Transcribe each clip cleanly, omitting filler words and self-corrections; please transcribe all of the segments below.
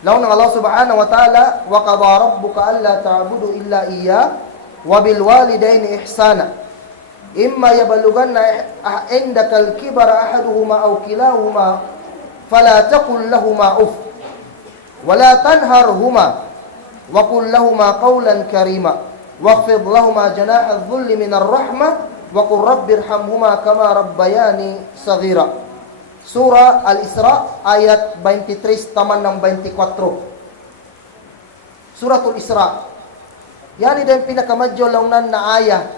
Laon ng Allah subhanahu wa ta'ala, wa qadha rabbuka alla ta'budu illa iyyah wa bil walidayni ihsana. Imma yablughanna indaka al-kibara ahaduhuma aw kilahuma fala taqul lahumā uff wa la tanharhuma wa qul lahumā qawlan karīmā wakhfid lahumā janāha adh-dhulli min ar-rahmah wa qul rabbirhamhumā kamā rabbayānī saghīrā. Surah Al-Isra ayat 23 taman ng 24. Suratul Isra. Yan din pinakamadyo launan na aya.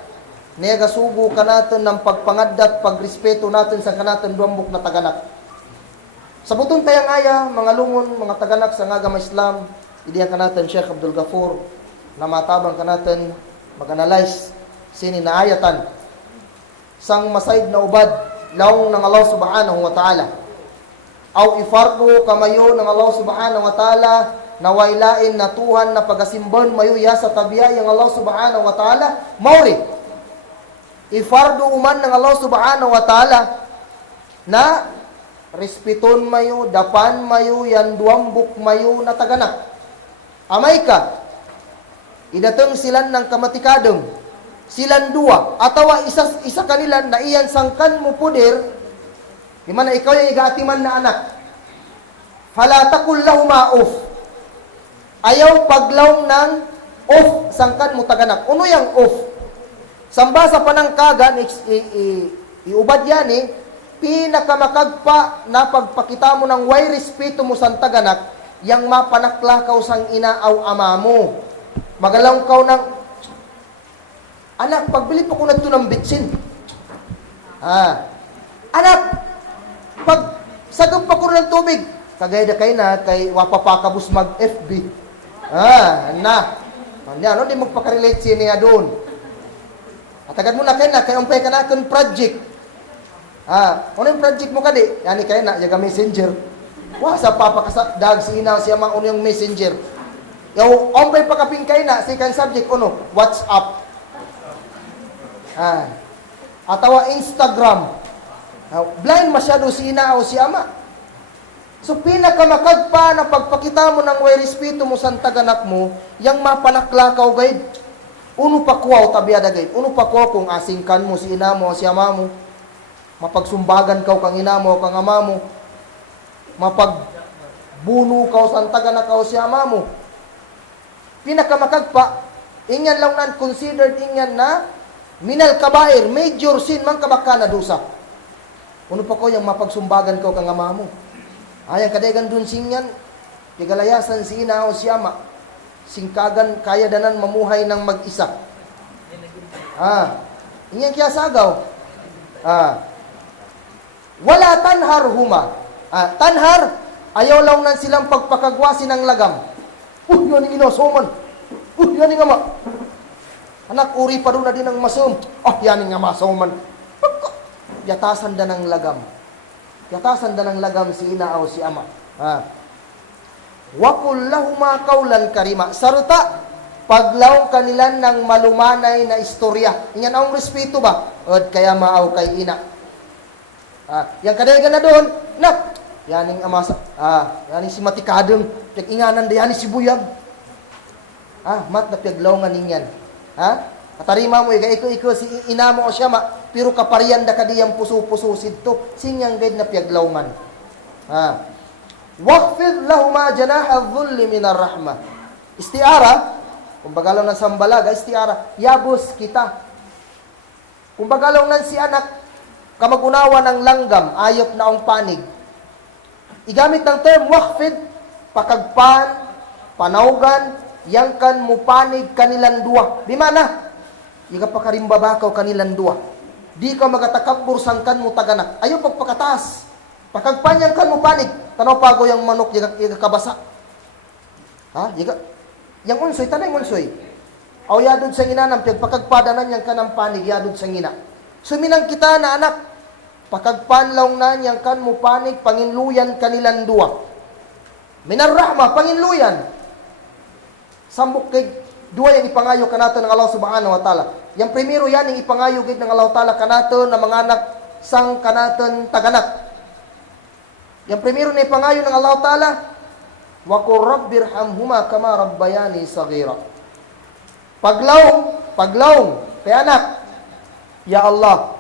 Negasugo ka natin ng pagpangadat, pagrespeto natin sa kanatin duambok na taganak. Sa butong tayang aya, mga lungon, mga taganak sa ngagama Islam, idiyan ka natin Sheikh Abdul Ghafur, na matabang ka natin, mag-analyze, sini na ayatan. Sang masaid na ubad, laong ng Allah subhanahu wa ta'ala. Aw ifardo kamayo ng Allah subhanahu wa ta'ala na wailain na tuhan na pagasimban mayo ya sa tabiya ng Allah subhanahu wa ta'ala. Mauri, ifardo uman ng Allah subhanahu wa ta'ala na respiton mayo, dapan mayo, yan duambok mayo na taganak. Amay ka, idatong silan ng kamatikadong, silan dua, atawa isa kanila na iyan sangkan mo puder, di man ikaw yung igaatiman na anak. Fala taqul lahumā uff. Ayaw paglaw ng uff sangkan mo taganak. Uno yang uff? Samba sa panangkagan, iubad yan pinakamakagpa na pagpakita mo ng way respeto mo sang taganak, yang mapanaklakaw sang ina aw ama mo. Magalaw kaw ng anak, pagbili pa ko na ito ng bitsin. Anak, pag sagap pa ko ng tubig, kagaya na kayo na, kay wapapakabus mag-FB. Ano, di magpakarelate siya niya doon. At agad mo na kayo na, kaya umpay ka na akong project. Ano yung project mo ka di? Yani kayo na, yaga messenger. Sa papakadag si ina, siya mga yung messenger. Yung umpay pa kaping kayo na, second subject, WhatsApp. Atawa Instagram. Blind masyado si ina o si ama. So pinakamakagpa na pagpakita mo ng way respeto mo sa taganak mo, yang mapanaklakaw gayud. Uno pa kuwaw tabiada gayud. Uno pa kuwaw kung asingkan mo si ina mo o si ama mo. Mapagsumbagan kaw kang ina mo o kang ama mo. Mapagbuno kaw sa taganak o si ama mo. Pinakamakagpa, ingyan lang nan considered ingyan na minal kabair, major sin man kabaka na dusa. Uno pa ko yung mapagsumbagan ko kang ama mo. Ayang kadegan dun singyan, kigalayasan si ina o si ama. Singkagan kaya danan mamuhay ng mag-isa. Inyan kaya sagaw. Wala tanhar huma. Tanhar, ayaw lang nan silang pagpakagwasi ng lagam. Yan yung inosoman. Yan yung ama. Anak, uri pa doon na din ang masum. Yan nga masoman. Yatasan da ng lagam. Yatasan da ng lagam si ina o si ama. Wakul lahuma qawlan karima. Sarta, paglaw kanilan ng malumanay na istorya. Inyan ang respeto ba? Kaya maaw kay ina. Yang kadaygan na doon, nak, yaning amasa, yaning si matikadeng, inganan da yaning si buyag. Mat na piyaglaw nga ninyan. Katarima mo, iko si ina mo o siya pero kaparian da kadiyang puso-puso sidto, sinyang gaid na piyaglawngan. Waqfid lahuma janaha dhulli minar rahmah. Istiara, kung bagalaw ng sambalaga, istiara, yabos kita. Kung bagalaw ng si anak, kamagunawa ng langgam, ayop na ang panig. Igamit ng term, waqfid, pakagpan, panawgan, yang kan mupanig kanilang dua. Di mana? Iga pakarimbabakaw kanilang dua. Di ka magatakabur sangkan mo taganak. Ayaw pagpakataas. Pakagpanyang kan mupanig. Tanaw pago yung manok, iga kabasa. Yang unsoy, tanay unsoy. Aw yadod sa inanam, pagpakagpadanan yang kanang panig, yadod sa ina. Suminang kita na anak, pakagpanlaw na yang kan mupanig, panginluyan kanilang dua. Minarrahma, panginluyan. Sambok kay dua yang ipangayo kanato ng Allah subhanahu wa ta'ala. Yang primero yan yung ipangayo gid ng Allah ta'ala kanato na mga anak sang kanaton taganak. Yang primero na ipangayo ng Allah ta'ala, Wa qur rabbirhamhuma kama rabbayani saghira. Paglaom, kay anak, ya Allah,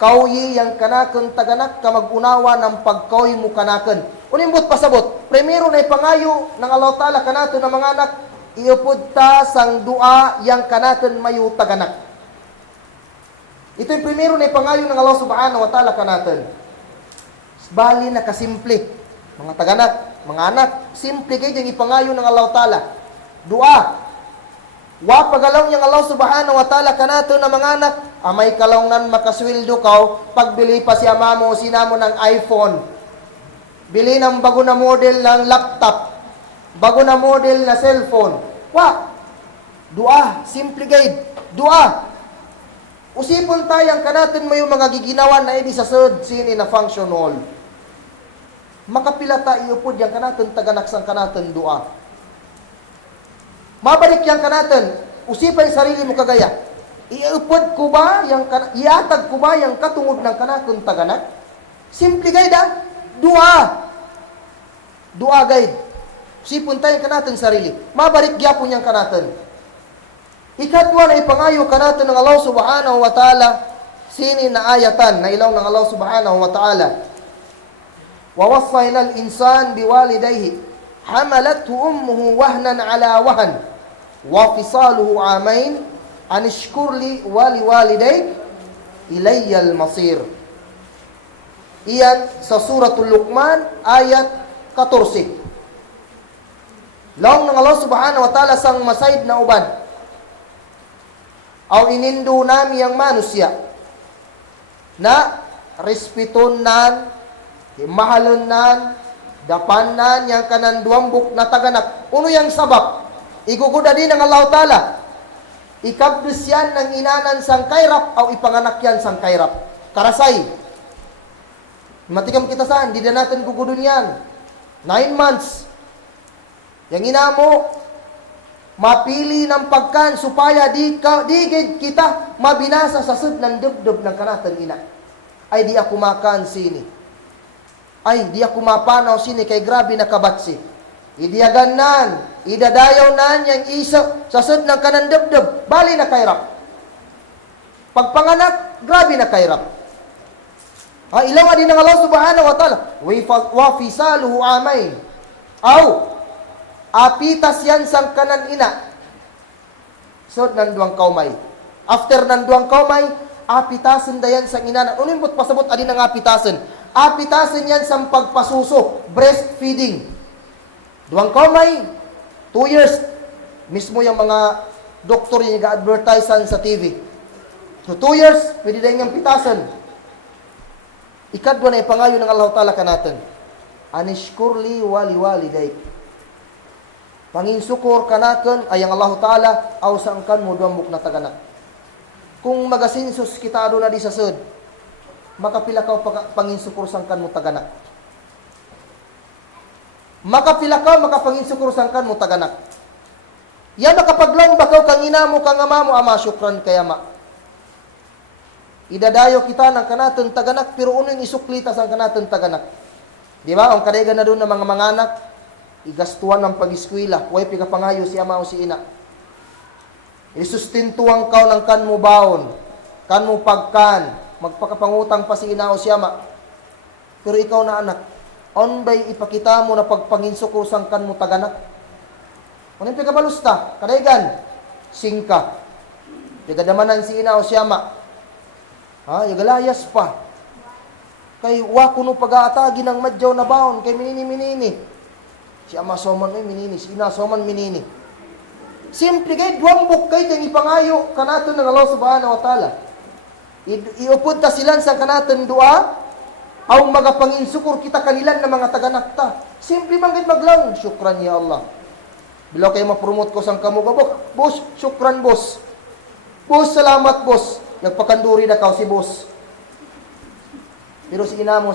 kauyi yang kanakon taganak ka mag-unawa ng pagkauy mo kanakon. Unimbot pasabot, primero na ipangayo ng Allah Ta'ala kanaton ng mga anak, iupod ta sang dua yang kanaton mayu taganak. Ito yung primero na ipangayo ng Allah Subhanahu wa Ta'ala kanaton. Bali na kasimple, mga taganak, mga anak, simple kayo yung ipangayo ng Allah Ta'ala. Dua. Wa pagalaw niyang Allah Subhanahu wa Ta'ala kanato na mga anak, amay kalawnan makaswildo kaw, pagbili pa si ama mo o sinamo ng iPhone. Bili ng bago na model ng laptop, bago na model na cellphone. Wa. Dua. Simple guide. Dua. Usipon tayang kanatin mo yung mga giginawan na ibig sa sud sini na function hall. Makapilata iupod yang kanatin taganak sang kanatin dua. Mabalik yang kanatin, usipan yung sarili mo kagaya. Iupod ko ba, iatag ko ba yung katungod ng kanatin taganak? Simple guide ah. Dua. Dua guide. Usipon tayong kanatin sarili. Mabalik gyapon yung kanatin. Ikatwa na ipangayo kanatin ng Allah Subhanahu wa Ta'ala sini na ayatan na ilaw ng Allah Subhanahu wa Ta'ala. وَوَصَّيْنَا الْإِنسَانِ بِوَالِدَيْهِ حَمَلَتْهُ أُمُّهُ وَهْنًا عَلَى وَهْنٍ وَفِصَالُهُ عَامَيْنِ أَنِ اشْكُرْ لِي وَلِوَالِدَيْكَ إِلَيَّ الْمَصِيرُ. Iyan sa Suratul Luqman ayat 14. Laong ng Allah Subhanahu wa Ta'ala sang masaid na uban. Aw inindu nami ang manusia na respeton nan, mahalon nan, dapan nan yang kanan duambuk na taganak. Uno yang sabab, iguguda din ng Allah Ta'ala. Ikabdus yan ng inanan sang kairap aw ipanganak yan sang kairap. Karasay. Matikam kita saan, di na natin gugudun yan. 9 months. Yang ina mo, mapili ng pagkan supaya di kita mabinasa sa sud ng dubdub ng kanatan ina. Ay di ako makan sini. Ay di ako mapanaw sini kay grabe na kabatsi. Idiyagan nan, idadayaw nan yang isa sa sud ng kanan dubdub, bali na kairap. Pagpanganak, grabe na kairap. Ilaw din ng Allah Subhanahu wa Ta'ala, wa fisaluhu amain. Aw apitas yan sang kanan ina. So, nanduang kaumay. After nanduang kaumay, apitasan da yan sang inana. Unimbot pasabot adin ang apitasan. Apitasan yan sang pagpasuso. Breastfeeding. Duang kaumay, 2 years. Mismo yung mga doktor yung ga-advertisan sa TV. So, 2 years, pwede na yung pitasan. Ikadwa na ipangayo ng Allah Ta'ala kanatan. Anishkurli wali-walidayk. Panginsukur kanaken ayang Allah Ta'ala aw sangkan mo duambok na taganak. Kung magasinsos kita ado na di sa sud, makapila ka panginsukur sangkan mo taganak. Makapila ka makapanginsukur sangkan mo taganak. Ya makapaglaom bakaw kang ina mo kang ama mo ama syukran kay ama. Idadayo kita ng kanaton taganak pero unong isuklita sang kanaton taganak. Di ba? Ang kadaygan na doon ng mga anak igastuan ng pag-eskwela, way pikapangayo si ama o si ina. Isustintuang kaw ng kan mo baon, kan mo pagkan, magpakapangutang pa si ina o si ama. Pero ikaw na anak, on ba'y ipakita mo na pagpanginsukos ang kan mo taganak? Unang pikabalusta, kadaygan, singka. Yagadamanan si ina o si ama. Yagalayas pa. Kay wako no pag-aatagi ng madyaw na baon, kay minini-minini. Si ama soman ay minini, si ina soman minini. Simple kay duambok kay tang ipangayo kanaton ng Allah Subhanahu wa Ta'ala. Iupod ta silan sa kanaton dua aw magapanginsukur kita kanilan ng mga taganakta. Simple man gid maglang, syukran ya Allah. Bilo kay ma-promote ko sang kamo gabok. Boss, syukran boss. Boss, salamat boss. Nagpakanduri na kaw si boss. Pero si ina mo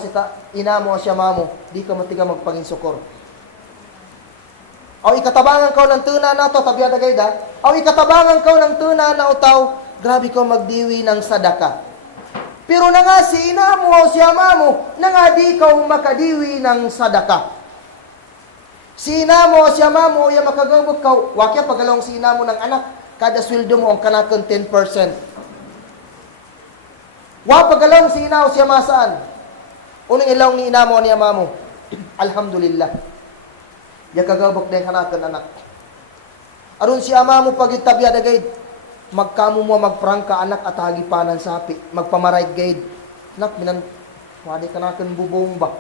siya mamo, di ka matiga magpanginsukur. Aw ikatabangan kaw ng tuna na to, tabiada gayda. Aw ikatabangan kaw ng tuna na utaw, grabe ka magdiwi ng sadaka. Pero na nga si ina mo o si ama mo, na nga di ka makadiwi ng sadaka. Si inamo o siya mamo, ya makagabog ka, wakya pagalong si inamo ng anak, kada sweldo mo ang kanakon 10%. Wa pagalong si inaw siya masaan. Unang ilaw ni inamo niya mamo. Alhamdulillah. Ya kagabog na kanakon anak. Aron si ama mo pag itabya da gayud, magkamo mo magprangka anak at hagipanan sapi, magpamaray gayud. Nak minan wadi kanakon bubong ba.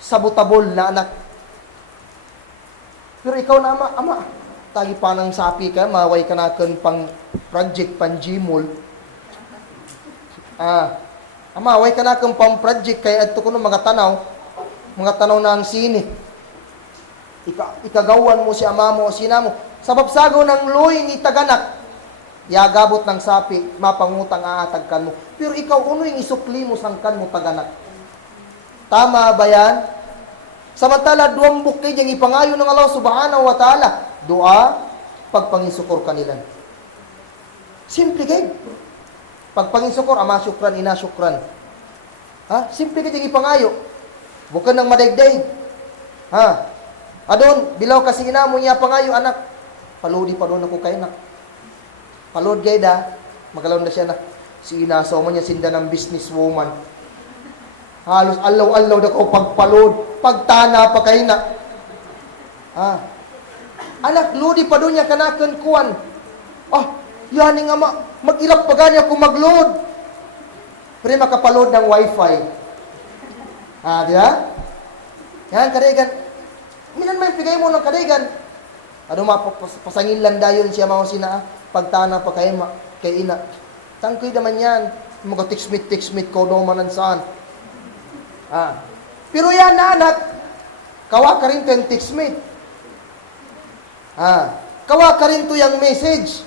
Sabutabol na anak. Pero ikaw na ama, tagi pa ng sapi ka, maway ka na pang project, pang Gmall. Maway ka na pang project, kaya ito ko no mga tanaw na ang sini. Ikagawan mo si ama mo o sina mo. Sa babsagaw ng luy ni taganak, yagabot ng sapi, mapangutang aatagkan mo. Pero ikaw, uno yung isukli mo sangkan mo taganak. Tama ba yan? Samantala, duwang bukid yung ipangayo ng Allah subhanahu wa ta'ala. Dua, pagpangisukor kanilan. Simple kayo. Pagpangisukor, ama syukran, ina syukran. Simple kayo yung ipangayo. Bukan ng madagdag. Adon, bilaw kasi ina mo niya pangayo, anak. Paludi pa doon ako kayo, anak. Palod kayo da. Magalaw na siya na. Si ina, so man niya sinda ng businesswoman. Halos allaw-allaw na ko pagpalod, pagtana pa kayo na. Anak, ludi pa doon niya kanakan kuwan. Yan nga mag-ilap pa ganya kung mag-load. Pero makapaload ng wifi. Di ba? Yan, kadigan. Minan may pigay mo ng kadigan. Ano pasangin lang dayon siya mga sina, pagtana pa kayo kay ina. Tangkoy naman yan. Mag-tiksmit ko naman saan. Pero yan na anak, kawa ka rin to yung text-mate. Kawa ka rin to yung message.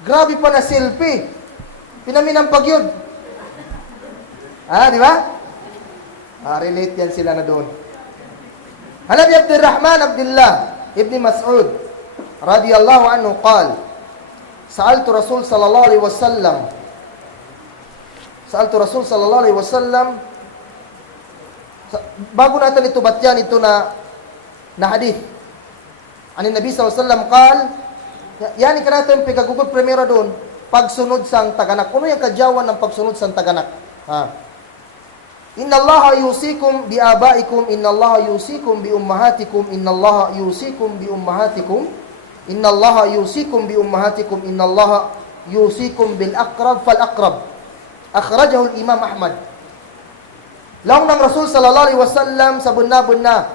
Grabe pa na selfie. Pinaminang pagyod. Di ba? Relate yan sila na doon. Hanabi Abdurrahman Abdullah Ibn Mas'ud radiyallahu anhu qal, Sa'altu Rasul sallallahu alaihi wasallam, bago natin ito batyan ito na hadith. Ani Nabi sallallahu alaihi wasallam qal, yani ka natin pagkagugod primero doon, pagsunod sang taganak. Ano yung kadyawan ng pagsunod sang taganak? Inna Allaha yusikum bi abaikum, inna Allaha yusikum bi ummahatikum, inna Allaha yusikum bi ummahatikum, inna Allaha yusikum bi ummahatikum, inna Allaha yusikum bil aqrab fal aqrab. Akhrajahu al-Imam Ahmad. Laong ng Rasul sallallahu alaihi wasallam sa bunna-bunna,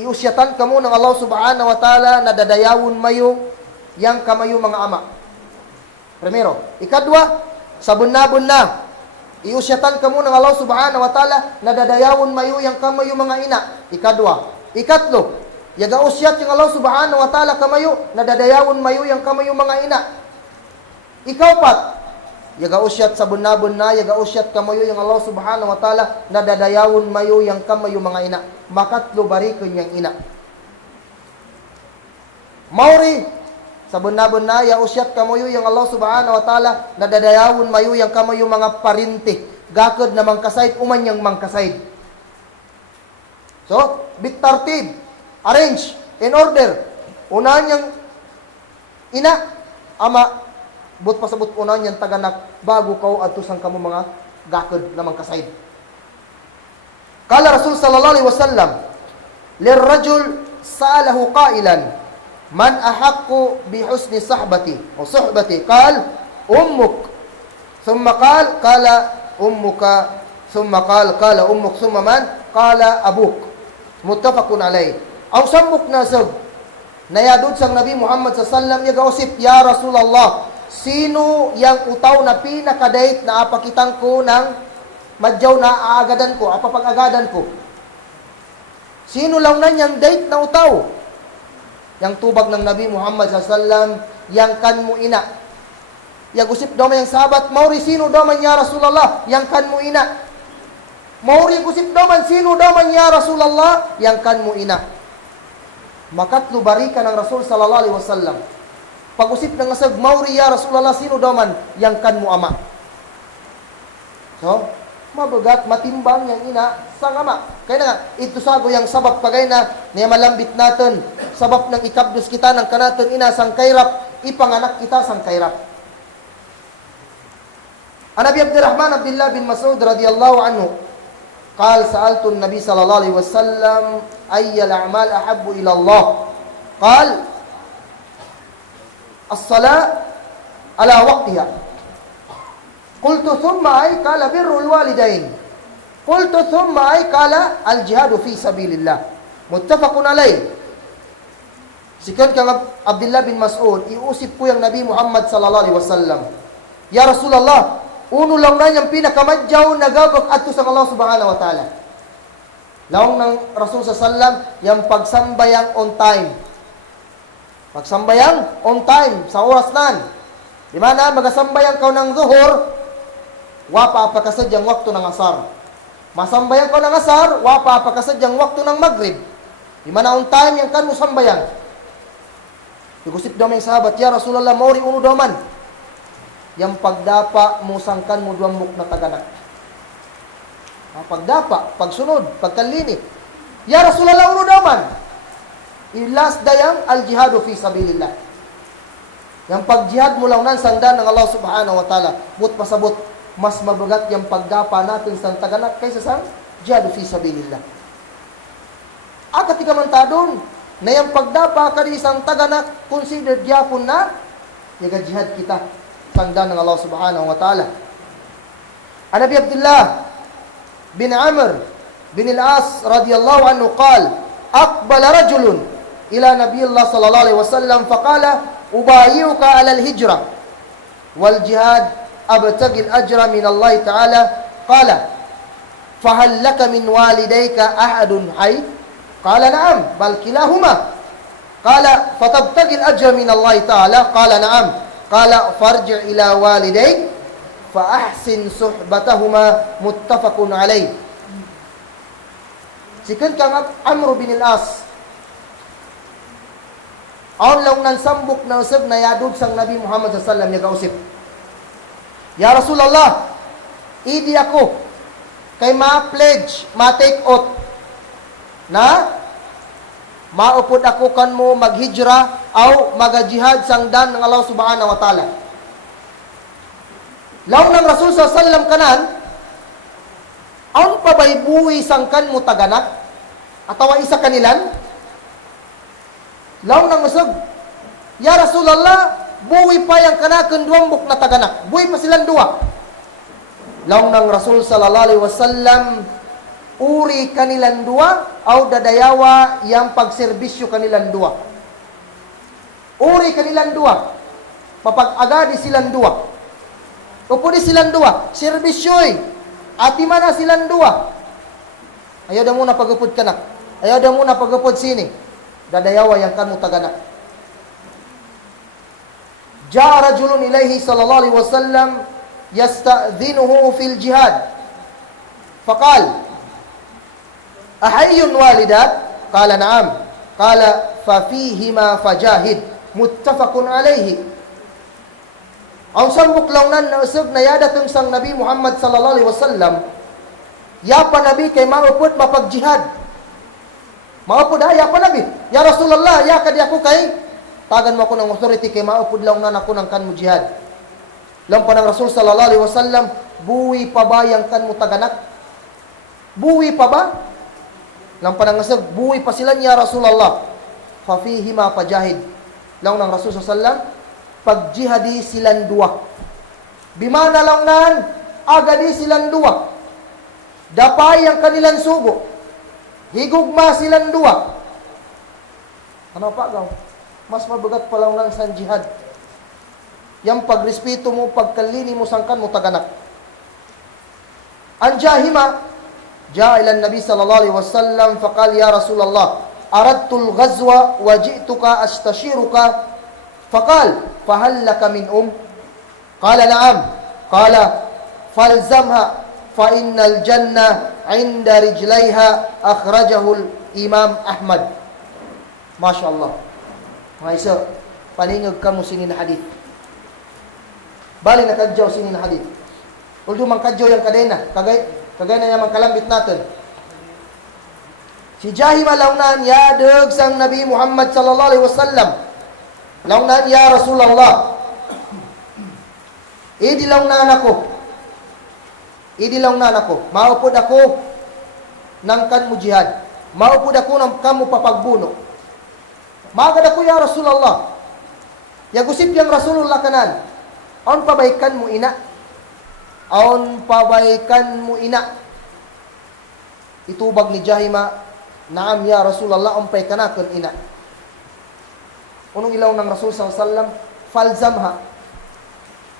iusyatan kamo ng Allah subhanahu wa ta'ala na dadayawon mayo yang kamayo mga ama. Primero. Ikadwa, sa bunna-bunna, iusyatan kamo ng Allah subhanahu wa ta'ala na dadayawon mayo yang kamayo mga ina. Ikadwa. Ikatlo, yagausyat yung Allah subhanahu wa ta'ala kamayo na dadayawon mayo yang kamayo mga ina. Ikaupat, yagausyat sa bunabon na, yagausyat kamayo yung Allah subhanahu wa ta'ala na dadayawon mayo yung kamayo mga ina. Makatlo barikon yung ina. Mauri, sa bunabon na, yagausyat kamayo yung Allah subhanahu wa ta'ala na dadayawon mayo yung kamayo mga parinti. Gakod na mangkasaid, uman yung mangkasaid. So, bitartib, arrange, in order. Unahan yung ina, ama, but pasabot unahan yung taganak, bago kau atusang kamo mga gakod na mangkasaid. Kala Rasul sallallahu alaihi wasallam, lirrajul sa'alahu qailan, man ahaqqu bi husni sahbati o suhbati? Qal, ummuk. Thumma qala ummuka. Thumma qala ummuk. Thumma man? Qala abuk. Muttafaqun alayh. Aw sambuk nasab. Nayadod sang Nabi Muhammad sallallahu alaihi wasallam, yagausip, ya Rasulullah, sino yang utaw na pinakadait na apakitang ko ng madyaw na aagadan ko, apapag-agadan ko? Sino lang na yang date na utaw? Yang tubag ng Nabi Muhammad sallallahu yang kan mo ina. Yagusip daw may yang sahabat, mauri sino daw man ya Rasulullah, yang kan mo ina. Mauri gusip daw man sino daw man ya Rasulullah, yang kan mo ina. Makatlo barika ng Rasul sallallahu alaihi wasallam. Pag-usip ng asag, mauri ya Rasulullah, sino daw man, yang kan mo ama. So, mabugat, matimbang yang ina sa ama. Kaya nga, ito sago yung sabab pagay na niya malambit natin. Sabab ng ikabdos kita ng kanaton ina sang kairap, ipanganak kita sang kairap. An Abi Abdurrahman Abdullah bin Mas'ud radhiyallahu anhu قال سألت النبي صلى الله عليه وسلم أي الأعمال أحب إلى الله قال الصلاة على وقتها قلت ثم أي قال بر الوالدين قلت ثم أي قال الجهاد في سبيل الله متفق عليه. Sikat kang Abdullah bin Mas'ud, iusip ko yung Nabi Muhammad sallallahu alaihi wasallam. Ya Rasulullah, uno lang na yung pinakamadyaw na gabag ato sa Allah subhanahu wa ta'ala. Laong ng Rasul sallallahu alaihi wasallam, yung pagsambayang on time. Pagsambayang on time, sa oras nan. Di mana, magasambayang ka ng zuhur, wapa apakasadyang waktu ng asar. Masambayang ka ng asar, wapa apakasadyang waktu ng maghrib. Di mana, on time yung kan mo sambayang. Igusip daw may sahabat, ya Rasulullah, mauri uno daw man. Yang pagdapa mo sangkan mo duwang na taganak. Pagdapa, pagsunod, pagkalini. Ya Rasulullah, uno daw man. Ilas dayang al-jihadu fi sabilillah. Yang pagjihad mo lang nan sangdan ng Allah subhanahu wa ta'ala. But pasabot, mas mabagat yung pagdapa natin sa taganak kaysa sa jihadu fi sabilillah. Ketika mantadon, na yung pagdapa ka di isang taganak, considered yapon na, yaga jihad kita, sangdan ng Allah subhanahu wa ta'ala. An Abi Abdullah bin Amr bin al-As radiyallahu anhu qal, aqbala rajulun ila Nabiyullah sallallahu alaihi wasallam faqala, ubayyuka ala al-hijrah wal jihad abtagi al-ajra min Allah ta'ala. Qala, fahal laka min walidayka ahadun hayy? Qala na'am, bal kilahuma. Qala, fatabtagi al-ajra min Allah ta'ala? Qala na'am. Qala, farji' ila walidayk fa ahsin suhbatahuma, muttafaqun alayh. Sikan kang Amr bin al-As, aon lang nan sambok na usab na yadud sang Nabi Muhammad sallallahu alaihi wasallam niya kausip. Ya Rasulullah, idi ako kay ma-pledge, ma-take oath na maupod ako kan mo maghijra aw magajihad sang dan ng Allah subhanahu wa ta'ala. Law ng Rasul sallallahu alaihi wasallam kanan, aon pa ba'y buwi sang kan mo taganak? Atawa isa kanilan? Law ng usog, ya Rasulullah, buwi pa yang kanakan duwambok na taganak. Buwi pa silang duwa. Law ng Rasul sallallahu alaihi wasallam, uri kanilang dua au dadayawa yang pagserbisyo kanilang dua. Uri kanilang dua. Papag-agadi silang dua. Upudi silang dua. Serbisyoy. Ati mana silang dua. Ayaw da muna pagupod kanak. Ayaw da muna pagupod sini. Dadayawa yang kamu taganak. Ja'a rajulun ilaihi sallallahu alaihi wasallam yasta'dhinuhu fil jihad. Faqal, ahayyun walidat? Qala na'am. Qala fafihima fajahid, muttafaqun alayhi. Ang sambok launan na usog na yadatong sang Nabi Muhammad sallallahu alaihi wasallam, ya pa Nabi kay maupod mapagjihad. Maupod ya pa Nabi. Ya Rasulullah, ya kadi ako kay tagan mo ako ng authority kay maupod launan ako ng kan mo jihad. Lampa ng Rasul sallallahu alaihi wasallam, buwi pa ba yang kan mo taganak? Buwi pa ba? Lampanang nasag, buhay pa sila niya Rasulullah. Fafihima pajahid. Lang ng Rasul sallam, pagjihadi silang dua. Bimana lang nan, agadi silang dua. Dapay ang kanilang sugo. Higugma silang dua. Ano pa gaw? Mas mabagat pa lang nan sa jihad. Yang pagrespeto mo, pagkalini mo, sangkan mo taganak. Anjahima, جاء إلى النبي صلى الله عليه وسلم فقال يا رسول الله أردت الغزو وجئتك أستشيرك فقال فهل لك من قال نعم قال فالزمها فإن الجنة عند رجليها أخرجه الإمام أحمد. ما شاء الله. Maisa paningag ka mo sinin hadith. Bali nakadjaw sinin hadith. Uldo man kadjaw yang kadena kagay Kagaya na yung kalambit natin. Si Jahima laungnan ya deug sang Nabi Muhammad sallallahu alaihi wasallam. Laungnan ya Rasulullah. Idilaungnan ako. Idilaungnan ako. Maupod ako nang kan mo jihad. Maupod ako nang kamo papagbuno. Magad ako ya Rasulullah. Yagusip yang Rasulullah kanan. On pabaikan mo ina. On pabaikan mo ina. Itubag ni Jahima, naam ya Rasulullah, on pay kanakon ina. Unong ilaw ng Rasul sallallahu alaihi wasallam, falzamha.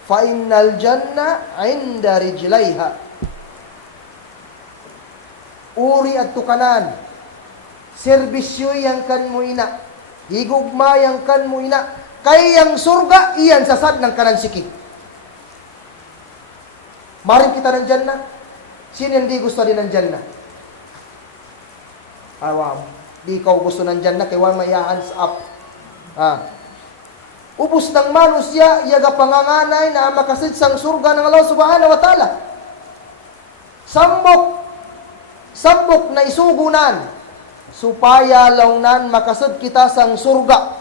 Fa innal janna 'inda rijlaiha. Uri at tukanan. Serbisyo yang kan mo ina. Higugma yang kan mo ina. Kay yang surga iyan sasad ng kanan sikit. Marin kita ng Jannah. Sino yung di gusto din ng Jannah? Wow. Di ikaw gusto ng Jannah kay wala may hands up. Ubus ng manusia, yaga panganganay na makasid sang surga ng Allah subhanahu wa ta'ala. Sambok na isugunan, supaya launan makasid kita sang surga.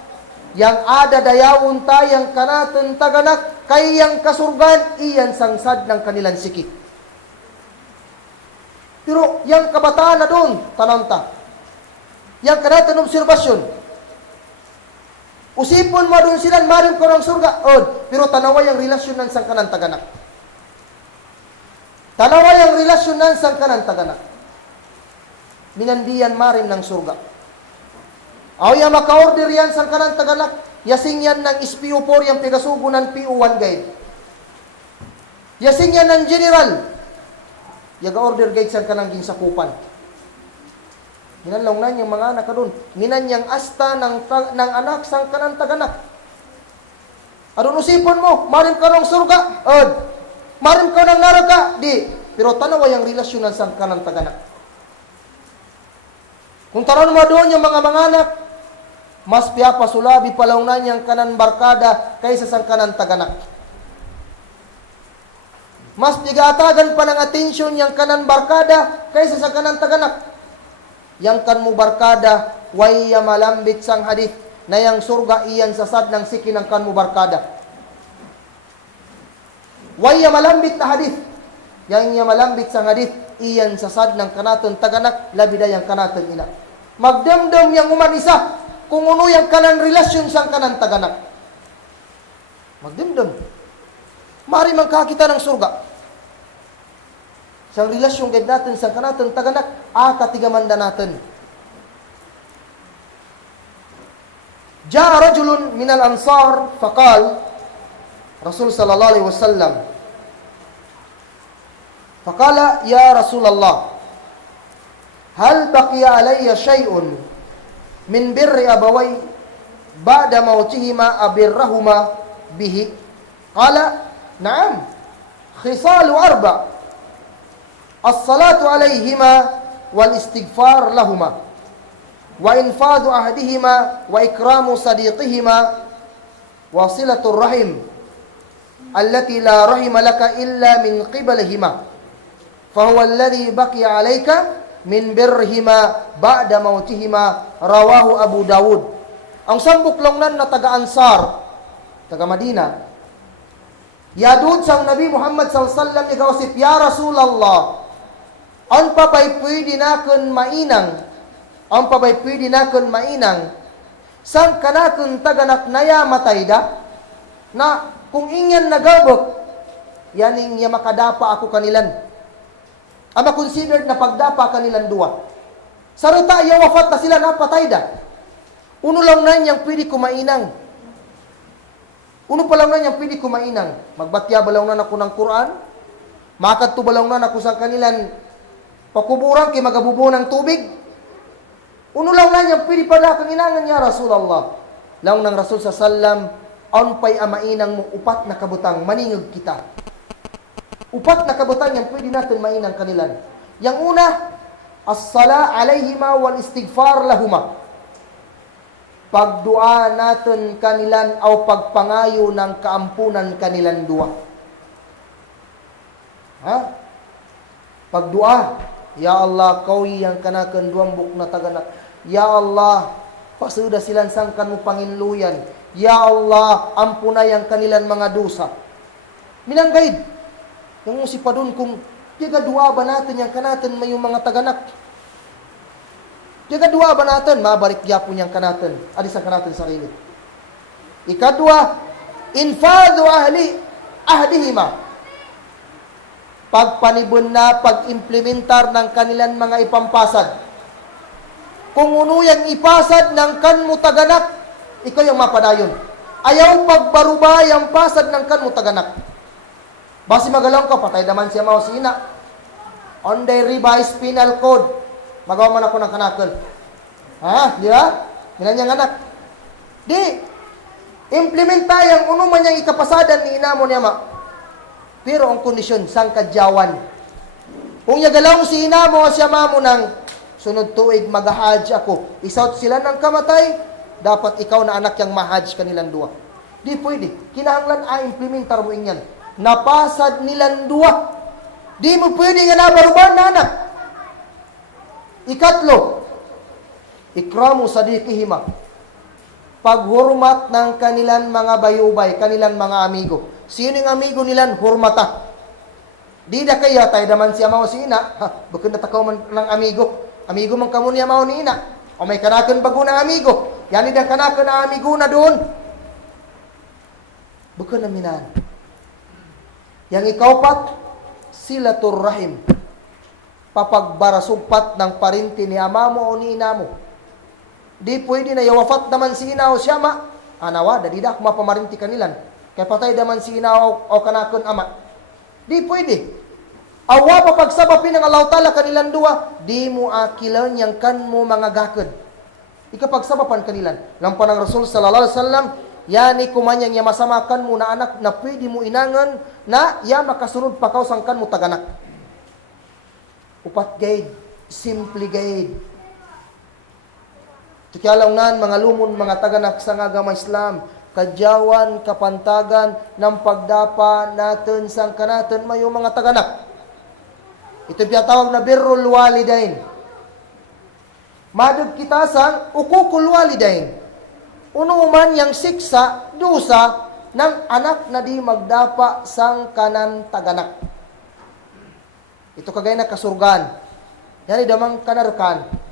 Yang ada dayawon tayang kanatan taganak, kay yang kasurgan, iyan sangsad ng kanilang sikit. Pero yang kabataan na doon, tananta. Yang kanatan obserbasyon. Usipon mo doon sila, marim ko ng surga. Pero tanawa yung relasyon ng sang kanang taganak. Tanawa yung relasyon ng sang kanang taganak. Minandiyan marim ng surga. Yung maka-order yan sang kanang taganak. Yasing yan ng SPO4 yung pigasugo ng PO1 guide. Yasing yan ng general. Yaga-order guide sang kanang ginsakupan. Minanlawnan yung mga anak ka doon. Minan yung asta ng anak sang kanang taganak. Adun usipon mo, marim ka ng surga. Marim ka ng naraga. Di. Pero tanawa yung relasyon ng sang kanang taganak. Kung taron mo doon yung mga anak, mas piyapasulabi palaunan yung kanan barkada kaysa sang kanan taganak. Mas pigaatagan pa ng atensyon yung kanan barkada kaysa sa kanan taganak. Yang kan mo barkada, way malambit sang hadith na yang surga iyan sasad ng siki ng kan mo barkada. Way malambit na hadith. Yang malambit sang hadith, iyan sasad ng kanaton taganak, labida yang kanaton ina. Magdamdam yang umanisa, kung ano yung kanan relasyon sang kanan taganak. Magdamdam. Mari magkakita ng surga. Sang relasyon gayud natin sang kanatan taganak, katigamanda natin. Jaa rajulun minal ansar faqal Rasul sallallahu alaihi wasallam. Faqala ya Rasulullah, hal baqiya alayya shay'un min birri abaway ba'da mautihima abirrahuma bihi? Qala na'am, khisalu arba' as-salatu alayhima wal istighfar lahuma wa infadhu ahadihima wa ikramu sadiqihima wa silatur rahim allati la rahima laka illa min qibalihima fa huwa alladhi baqiya alayka min birrihima ba'da mautihima, rawahu Abu Dawud. Ang sambok langnan na taga-Ansar, taga-Madina, yadud sang Nabi Muhammad sallallahu alaihi wasallam ikawasip, ya Rasulullah, ang pabay pwede nakon mainang, sang kanakon taganak naya matayda, na kung ingyan nagabok, yaning ya makadapa ako kanilan. Ama considered na pagdapa kanilang duwa. Sarita, wafat na sila, napatay da. Uno lang na niyang pwede kumainang. Uno pa lang na niyang pwede kumainang. Magbatya ba lang na ako ng Quran? Makadto ba lang na ako sa kanilang pakuburang kay magabubo ng tubig? Uno lang na niyang pwede pala kanginangan niya Rasulullah. Lang ng Rasul sa salam, on pa'y amainang mo upat na kabutang, maningog kita. Upat na kabutang yang pwede natin mainang kanilan. Yang una, as-sala alayhima wal istighfar lahuma. Pagdua natin kanilan o pagpangayo ng kaampunan kanilan dua. Pagdua, Ya Allah, kawi yang kanakan duambok na taganak. Ya Allah, pasuda silang sangkan mo panginluyan. Ya Allah, ampunay ang kanilang mga dosa. Minanggayid. Yung si padun kung yaga dua ba natin yang kanatan may yung mga taganak. Yaga dua ba natin, mabarik yapon yang kanatan. Adi sa kanatan sarili. Ikadua, infadu ahdihima. Pagpanibon na, pag-implementar ng kanilang mga ipampasad. Kung uno yang ipasad ng kanmo taganak, ikaw yung mapadayon. Ayaw pagbarubay ang pasad ng kanmo taganak. Basi magalaw ka, patay naman siya mao si ina. On the revised penal code, magawa man ako ng kanakal. Ha? Di ba? Yan niyang anak. Di. Implementa yung uno man niyang ikapasadan ni ina mo niya ma. Pero ang kondisyon, sang kadyawan. Kung yagalaw si ina mo, siya mo ng sunod tuig mag-hajj ako. Isaut sila ng kamatay, dapat ikaw na anak yang ma-hajj kanilang dua. Di pwede. Kinahanglan implementar mo inyan. Napasad nilang dua. Di mo pwede nga nabaruban na anak. Ikatlo, ikramu sadikihima. Paghurmat ng kanilang mga bayubay, kanilang mga amigo. Sino yung amigo nilan? Hurmata. Di na kaya tayo naman siya mao si ina. Bukod na takaw man ng amigo. Amigo man kamo niya mao ni ina. O may kanakan bago ng amigo. Yan ang kanakan na amigo na doon. Bukod na minan. Yang ikaw pat, silatur rahim. Papagbarasugpat ng parinti ni ama mo o ni ina mo. Di pwede na yawafat naman si ina o siya ma. Anawa, dadidak mapamarinti kanilan. Kaya patay naman si ina o kanakon ama. Di pwede. Awa pa pagsabapin ng Allah Ta'ala kanilang dua, di mo akilan yang kan mo mga gakad. Ikapagsabapan kanilan. Lampan ng Rasul sallallahu alaihi wasallam, yani kumanyang ya masamakan mo na anak na pwede mo inangan na ya makasunod pa kausangkan mo taganak. Upat gaid, simply gaid. Tikyalaw nan mga lumon mga taganak sa ngagama Islam, kadyawan, kapantagan, ng pagdapa natin sang kanatan mayo mga taganak. Ito tawag na birrul walidain. Madug kita sang ukukul walidain. Uno man yang siksa, dusa, ng anak na di magdapa sang kanan taganak. Ito kagaya na kasurgan. Yan damang kanarkan.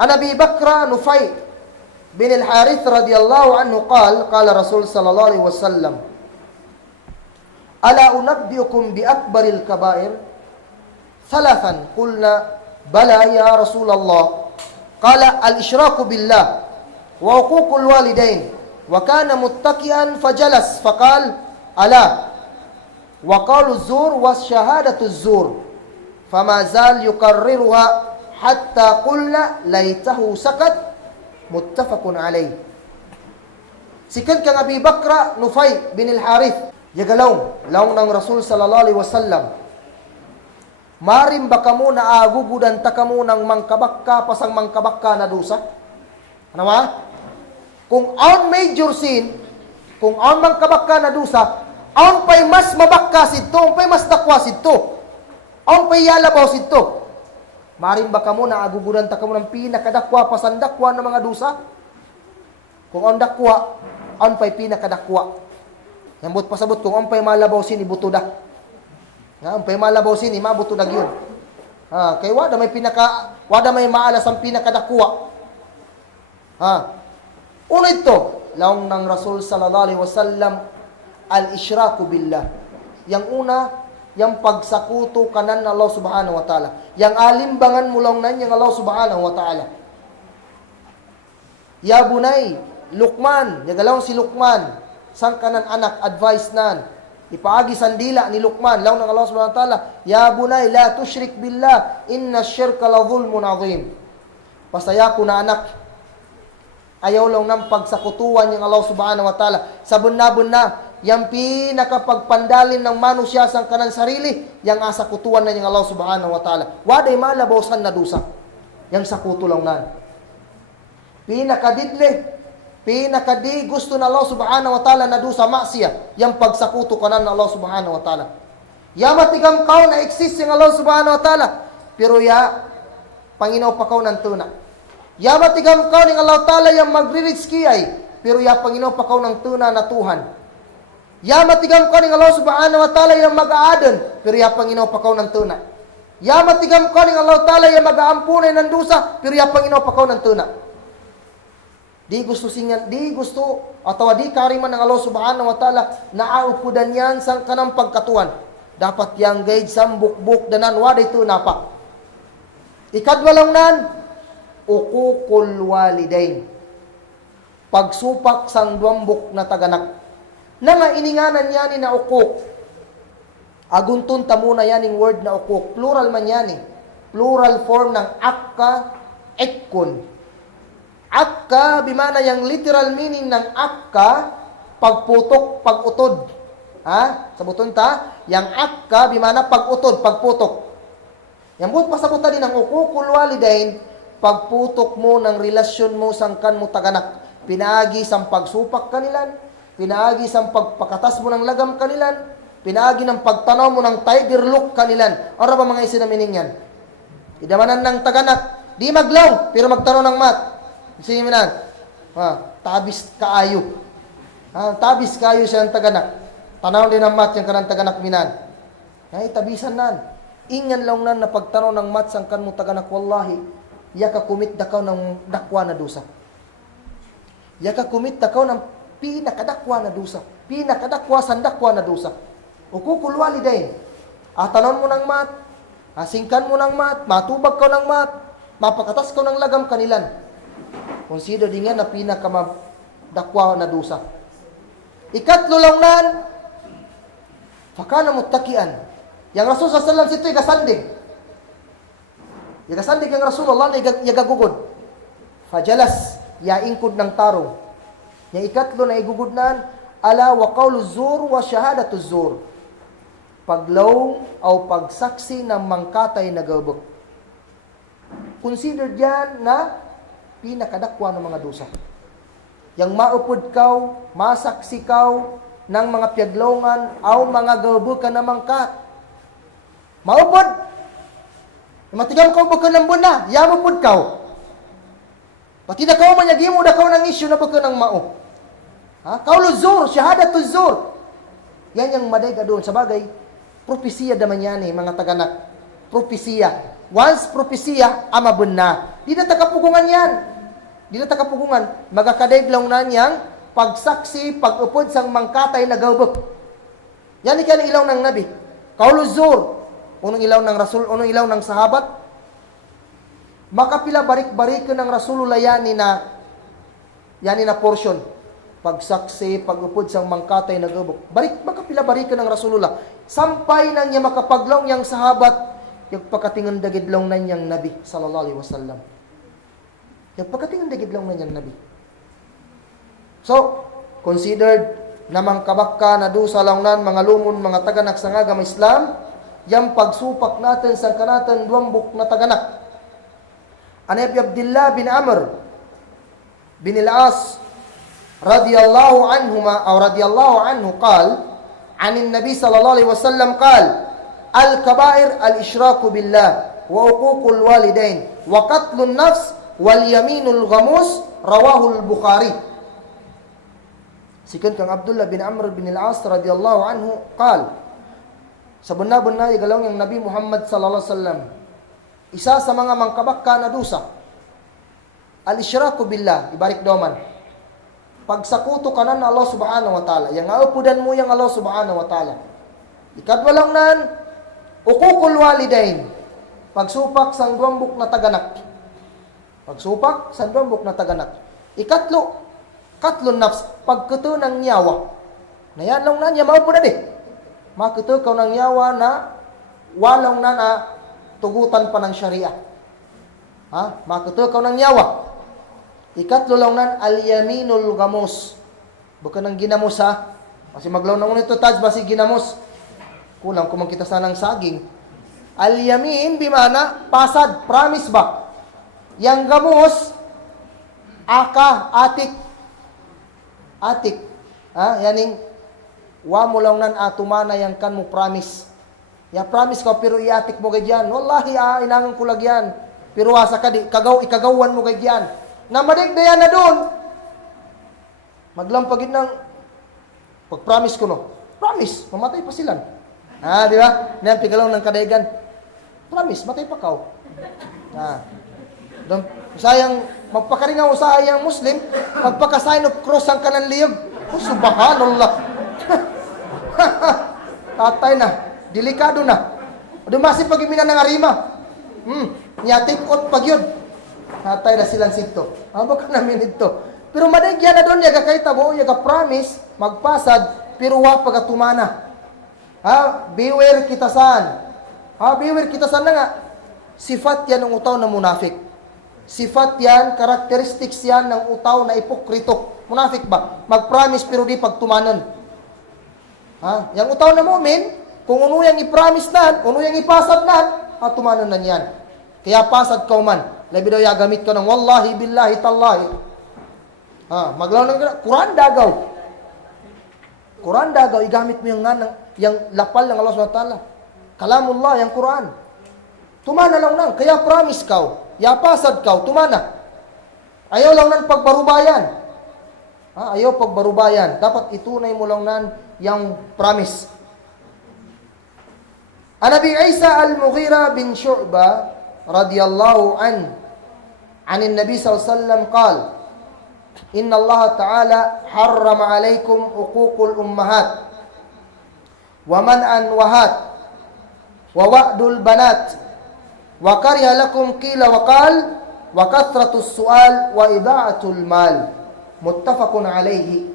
An Abi Bakra Nufay bin al-Harith radiyallahu anhu qala Rasul sallallahu alaihi wasallam, ala unabbiukum bi akbaril kabair? Thalathan qulna bala ya Rasulullah. Qala al-ishraku billah wa uququl walidain wa kana muttaqian fajalas faqal ala wa qalu az-zur wa shahadatu az-zur fama zal yukarriruha hatta qulna laitahu sakat. Muttafaqun alayh. Sikat kang Abi Bakra Nufay bin al-Harith yagalaw laong ng Rasul sallallahu alaihi wasallam, marim ba kamo na agugudan ta kamo ng mangkabakka pasang mangkabakka na dosa? Ano ba? Kung on major sin, kung on mangkabakka na dosa, on pay mas mabakka sidto, on pay mas dakwa sidto, on pay yalabaw sidto. Marim ba kamo na agugudan ta kamo ng pinakadakwa pasandakwa ng mga dosa? Kung on dakwa, on pay pinakadakwa. Yambot pasabot kung on pay malabaw sin ibuto da. Nga on pay malabaw sin imabuto da gyud. Kay wada may maalas ang pinakadakwa. Una ito, laong ng Rasul sallallahu alaihi wasallam, al-ishraku billah. Yang una, yang pagsakuto kanan ng Allah subhanahu wa ta'ala. Yang alimbangan mo lang nan yung Allah subhanahu wa ta'ala. Ya bunay, Luqman, yagalawang si Luqman, sang kanan anak, advice nan. Ipaagi sandila ni Luqman, laong ng Allah subhanahu wa ta'ala, ya bunay, la tushrik billah, inna syirka la dhulmun azim. Pasaya ko na anak, ayaw lang ng pagsakutuan yung Allah subhanahu wa ta'ala. Sabon na, yang pinakapagpandalin ng manusya sang kanang sarili, yang asakutuan na yung Allah subhanahu wa ta'ala. Waday malabawsan na dusa. Yang sakuto lang nan. Pinakadi gusto na Allah subhanahu wa ta'ala na dusa maksiya, yang pagsakuto kanan na Allah subhanahu wa ta'ala. Ya matigam kau na exist yung Allah subhanahu wa ta'ala. Pero ya, Panginoon pa kau ng tuna. Ya matigam kau ng Allah ta'ala yung magre-rizki ay. Pero ya, Panginoon pa kau ng tuna na Tuhan. Ya matigam kau ng Allah subhanahu wa ta'ala yung mag-aadan. Pero ya, Panginoon pa kau ng tuna. Ya matigam kau ng Allah ta'ala yung mag-aampunay ng dusa. Pero ya, Panginoon pa kau ng tuna. Di gusto atau di kariman ng Allah subhanahu wa ta'ala na aupudan yan sang kanang pagkatuan. Dapat yang gaid sambuk-buk danan waday ito napa. Ikadwalong nan, ukukul walidain. Pagsupak sang duambok na taganak. Na nga ininganan yan na ukuk. Aguntun tamuna yan yung word na ukuk. Plural man yan eh. Plural form ng akka, ekkun. Akka, bimana yung literal meaning ng akka, pagputok, pagutod. Ha? Sabuton ta? Yang akka, bimana pagutod, pagputok. Yang buot pasabutan din ng ukukul walidain, pagputok mo ng relasyon mo sangkan mo taganak. Pinaagi sang pagsupak kanilan, pinaagi sang pagpakatas mo ng lagam kanilan, pinaagi ng pagtanaw mo ng tiger look kanilan. Ora ba mga isinamining yan? Idamanan ng taganak, di maglaw, pero magtanaw ng mat. Sige mo na, tabis kaayo. Tabis kaayo siya ang taganak. Tanaw din ang mat yung kanang taganak minan. Ay, tabisan nan. Ingan lang nan na pagtanaw ng mat sang kan mo taganak, wallahi, yaka kumit dakaw ng dakwa na dusa. Yaka kumit dakaw ng pinakadakwa na dusa. Pinakadakwa sandakwa na dusa. Ukukul walidain. Tanaw mo ng mat, singkan mo ng mat, matubag ka ng mat, mapakatas ka ng lagam kanilan. Consider din nga na pinakamadakwa na dusa. Ikatlo lang nan, fakana mutakian. Yang Rasul sallallahu alaihi wasallam igasandig. Igasandig ang Rasulullah na igagugod. Fajalas, yaingkod ng tarong. Yang ikatlo na igugod nan, ala wa qawlu zur wa shahadatu zur. Paglaw o pagsaksi ng mangkatay na gabok. Consider diyan na pinakadakwa ng mga dosa. Yang maupod kaw, masaksi kaw ng mga piaglongan o mga gabukan na mangkat. Maupod. Matigam kaw baka ng buna, yamupod kaw. Pati na kaw manyagi mo na kaw ng isyu na baka ng mao. Kaulu zur, syahadatu zur. Yan yung maday ka doon. Sa bagay, propesiya naman yan mga taganak. Propesiya. Once propesiya, amabun na. Di na takapugungan yan. Di na takapugungan. Magakadaig lang na niyang pagsaksi, pag-upod sang mangkatay na gawbok. Yan ikan ilaw ng nabi. Kaulu zur. Unong ilaw ng Rasul, unong ilaw ng sahabat. Makapila barik-barik ng Rasulullah yani na portion. Pagsaksi, pag-upod sang mangkatay na gawbok. Makapila barik ng Rasulullah. Sampay na niya makapaglong yang sahabat yung pagkatingan dagidlaw na niyang Nabi sallallahu alaihi wasallam. Yung pagkatingan dagidlaw na niyang Nabi. So, considered namang kabakka na dusa lang nan mga lumon, mga taganak sa ngagam Islam, yung pagsupak natin sa kanatan duwambok na taganak. Ani Abdullah bin Amr bin al-As radiyallahu anhu qal, anin Nabi sallallahu alaihi wasallam qal, al-kabair al-ishraku billah wa uququl walidain wa qatlun nafs wal yaminul ghamus rawahu al-Bukhari. Sikan kang Abdullah bin Amr bin al-As radhiyallahu anhu qal, sa bunna-bunna igalaw ng Nabi Muhammad sallallahu alaihi wasallam, isa sa mga mangkabakka na dusa al-ishraku billah, ibarik doman pagsakuto kanan na Allah subhanahu wa ta'ala, yang aupudan mo yang Allah subhanahu wa ta'ala. Ikadwalang nan, uququl walidain, pagsupak sang duwambok na taganak. Pagsupak sang duwambok na taganak. Ikatlo, katlon nafs, pagkuto ng nyawa. Na yan lang na niya, maupo na di. Makuto ka ng nyawa na walang na tugutan pa ng syariah. Makuto ka ng nyawa. Ikatlo lang nan, al-yaminul gamos. Bukan ng ginamos Kasi maglaw na nito, taj, basi ginamos. Kulang kung kita sanang saging. Al-yamin, bimana, pasad, promise ba? Yang gamos, aka, atik. Atik. Yaning, wa mo lang nan atumana yang kan mo promise. Ya promise ko pero iatik mo gayyan. Wallahi inangan ko lagyan. Pero asa ka di ikagawan mo gayyan. Na madigdayan na doon. Maglampagin ng pag-promise ko no. Promise, mamatay pa sila. Di ba? Niyan pigalong ng kadaigan. Promise, matay pa kao. Doon, sayang magpakaringaw usayang Muslim, magpaka-sign of cross ang kanan liyog. Oh, subhanallah. Tatay na. Delikado na. Dumasi pag imina ng arima. Nyatik ot pag yun. Tatay na silang sinto. Baka namin ito. Pero madigyan na doon, yaga kay tabo, yaga promise, magpasad, pero wa pagatumana. Beware kita saan. Beware kita saan na nga. Sifat yan ng utaw na munafik. Sifat yan, characteristics yan ng utaw na ipokrito. Munafik ba? Mag-promise pero di pagtumanan. Yang utaw na mu'min, kung uno yang i-promise na, uno yang ipasad na, tumanan na yan. Kaya pasad ka man. Labi daw yagamit ka ng wallahi, billahi, tallahi. Maglaw ng Quran dagaw. Quran dagaw, igamit mo yung lapal ng Allah SWT. Kalamullah, yung Quran. Tumana lang nang, kaya promise ka. Yapasad ka, tumana. Ayaw lang nang pagbarubayan. Ayaw pagbarubayan. Dapat itunay mo lang nang yung promise. An Abi Isa al-Mughira bin Syu'bah radhiyallahu an Nabi sallallahu alaihi wasallam qala Inna Allah Ta'ala harrama alaikum uququl ummahat wa man'an wahat wa wa'dul banat wa kariha lakum qila wa qal wa kathratus su'al wa ida'atul mal muttafaqun alayhi.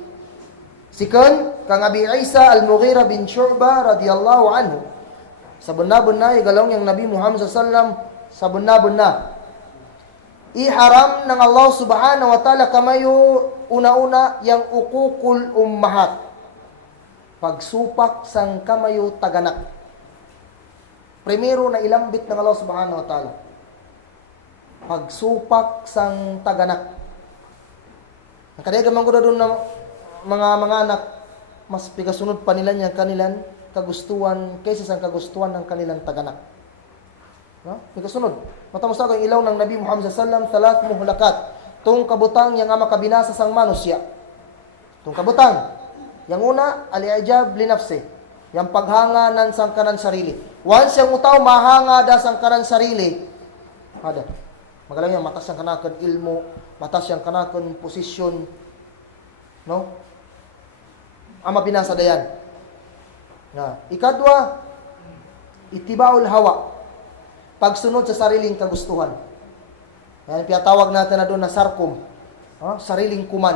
Sikon kang Abi Isa al-Mughira bin Syu'bah radhiyallahu anhu sabuna-buna igalong yang Nabi Muhammad sallallahu alaihi wasallam sabuna-buna iharam ng Allah subhanahu wa ta'ala kamayo una-una yang uququl ummahat. Pagsupak sang kamayo taganak. Primero na ilambit ng Allah subhanahu wa ta'ala. Pagsupak sang taganak. Ang kadayagan ko doon na mga anak, mas pigasunod pa nila niya kanilang kagustuhan kaysa sang kagustuhan ng kanilang taganak. Pagkasunod. Matamos ako yung ilaw ng Nabi Muhammad sallallahu alaihi wasallam, salat muhlakat. Tung kabutang yang ama kabinasa sang manusia. Tung kabutang. Yang una, al-i'jab li nafsi. Yang paghanganan sang kanan sarili. Once yung utaw mahanga da sang kanan sarili, magalang yung matas yung kanakan ilmo, matas yung kanakan posisyon, no? Ama binasa dayan. Ikadwa, itibaul hawa. Pagsunod sa sariling kagustuhan. Yan, piyatawag natin na doon na sarkom. Sariling kuman.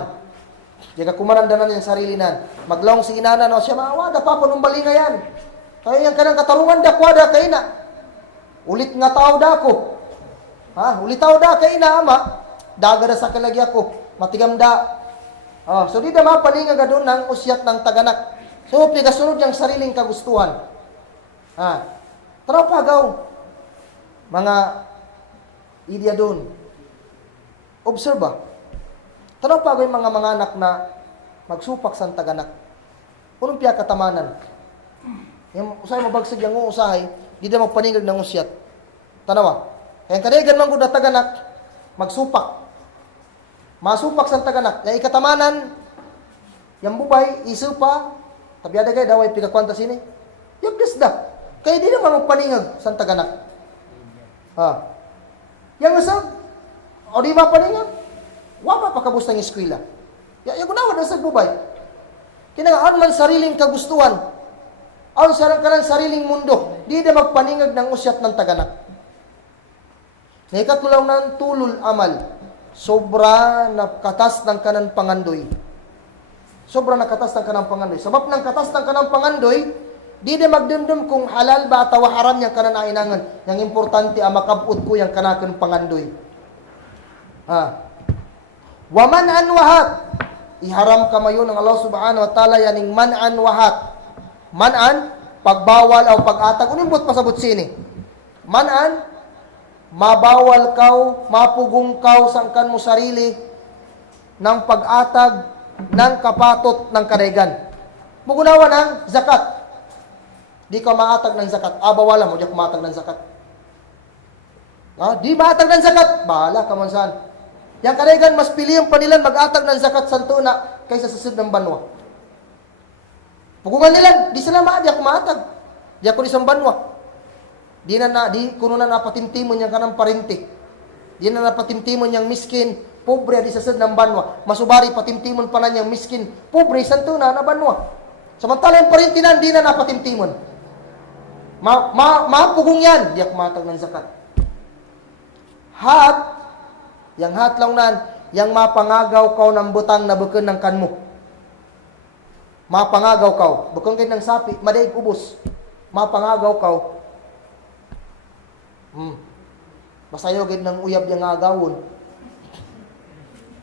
Diyaga kumanan na yung sarili na. Maglawang si inana na siya, mawada pa, panumbali nga yan. Kaya yan kanang katarungan da, kwada kay na. Ulit nga tao da ko. Ulit tao da kay na, ama. Daga da sa kalagya ko. Matigam da. So di da mapalinga doon ng usyat ng taganak. So, pigasunod yung sariling kagustuhan. Tara pagaw. Mga idea doon. Observe ba? Tanaw pa yung mga anak na magsupak sa taganak. Unong piya katamanan. Yung usay mabagsag yung usahay, di na magpaningag ng usyat. Tanawa. Kaya kadayagan man ko na taganak, magsupak. Masupak sa taganak. Yung ikatamanan, yung bubay, isupa, tabiada kayo, daway pikakwanta sini. Yung disda. Kaya di naman magpaningag sa taganak. Yang usap, o di mapaningag, wapa pa kabus ng eskwela. Yung unawa na sa bubay. Kinagaan man sariling kagustuhan. Ang sarang ka ng sariling mundo. Di na magpaningag ng usyat ng taganak. Naikatulaw ng tulul amal. Sobra na katas ng kanang pangandoy. Sobra na katas ng kanang pangandoy. Sabab ng katas ng kanang pangandoy, di na magdumdum kung halal ba atawa haram yung kananainangan. Yang importante, makabut ko yung kanakan pangandoy. Waman wahat. Iharam kamayo ng Allah subhanahu wa ta'ala yaning man'an wahat. Man'an, pagbawal o pag-atag. Unimbot pasabot sini. Man'an, mabawal kaw, mapugong kaw sangkan mo sarili ng pag-atag ng kapatot ng kadaygan. Mugunawa ng zakat. Di ka maatag ng zakat. Bawala mo, di ako maatag ng zakat. Di maatag ng zakat. Bahala ka man saan. Yang kadaygan, mas pilihan pa nila mag-atag ng zakat sa tuna kaysa sa sud ng banwa. Pugungan nila, di sila di ako maatag. Di ako isang banwa. Di kuno na napatimtimon yang kanang parinti. Di na napatimtimon yang miskin, pobre di sa sud ng banwa. Masubari patimtimon pa na yang miskin, pobre sa tuna na banwa. Samantala yung parinti na, di na napatimtimon. Mapugong yan, di ako maatag ng zakat. Yang hat lang nan, yang mapangagaw kau ng butang na bukon ng kanmo. Mapangagaw kau. Bukon kayo ng sapi, madaig ubos. Mapangagaw kau. Masayo gid ng uyab yung agawon.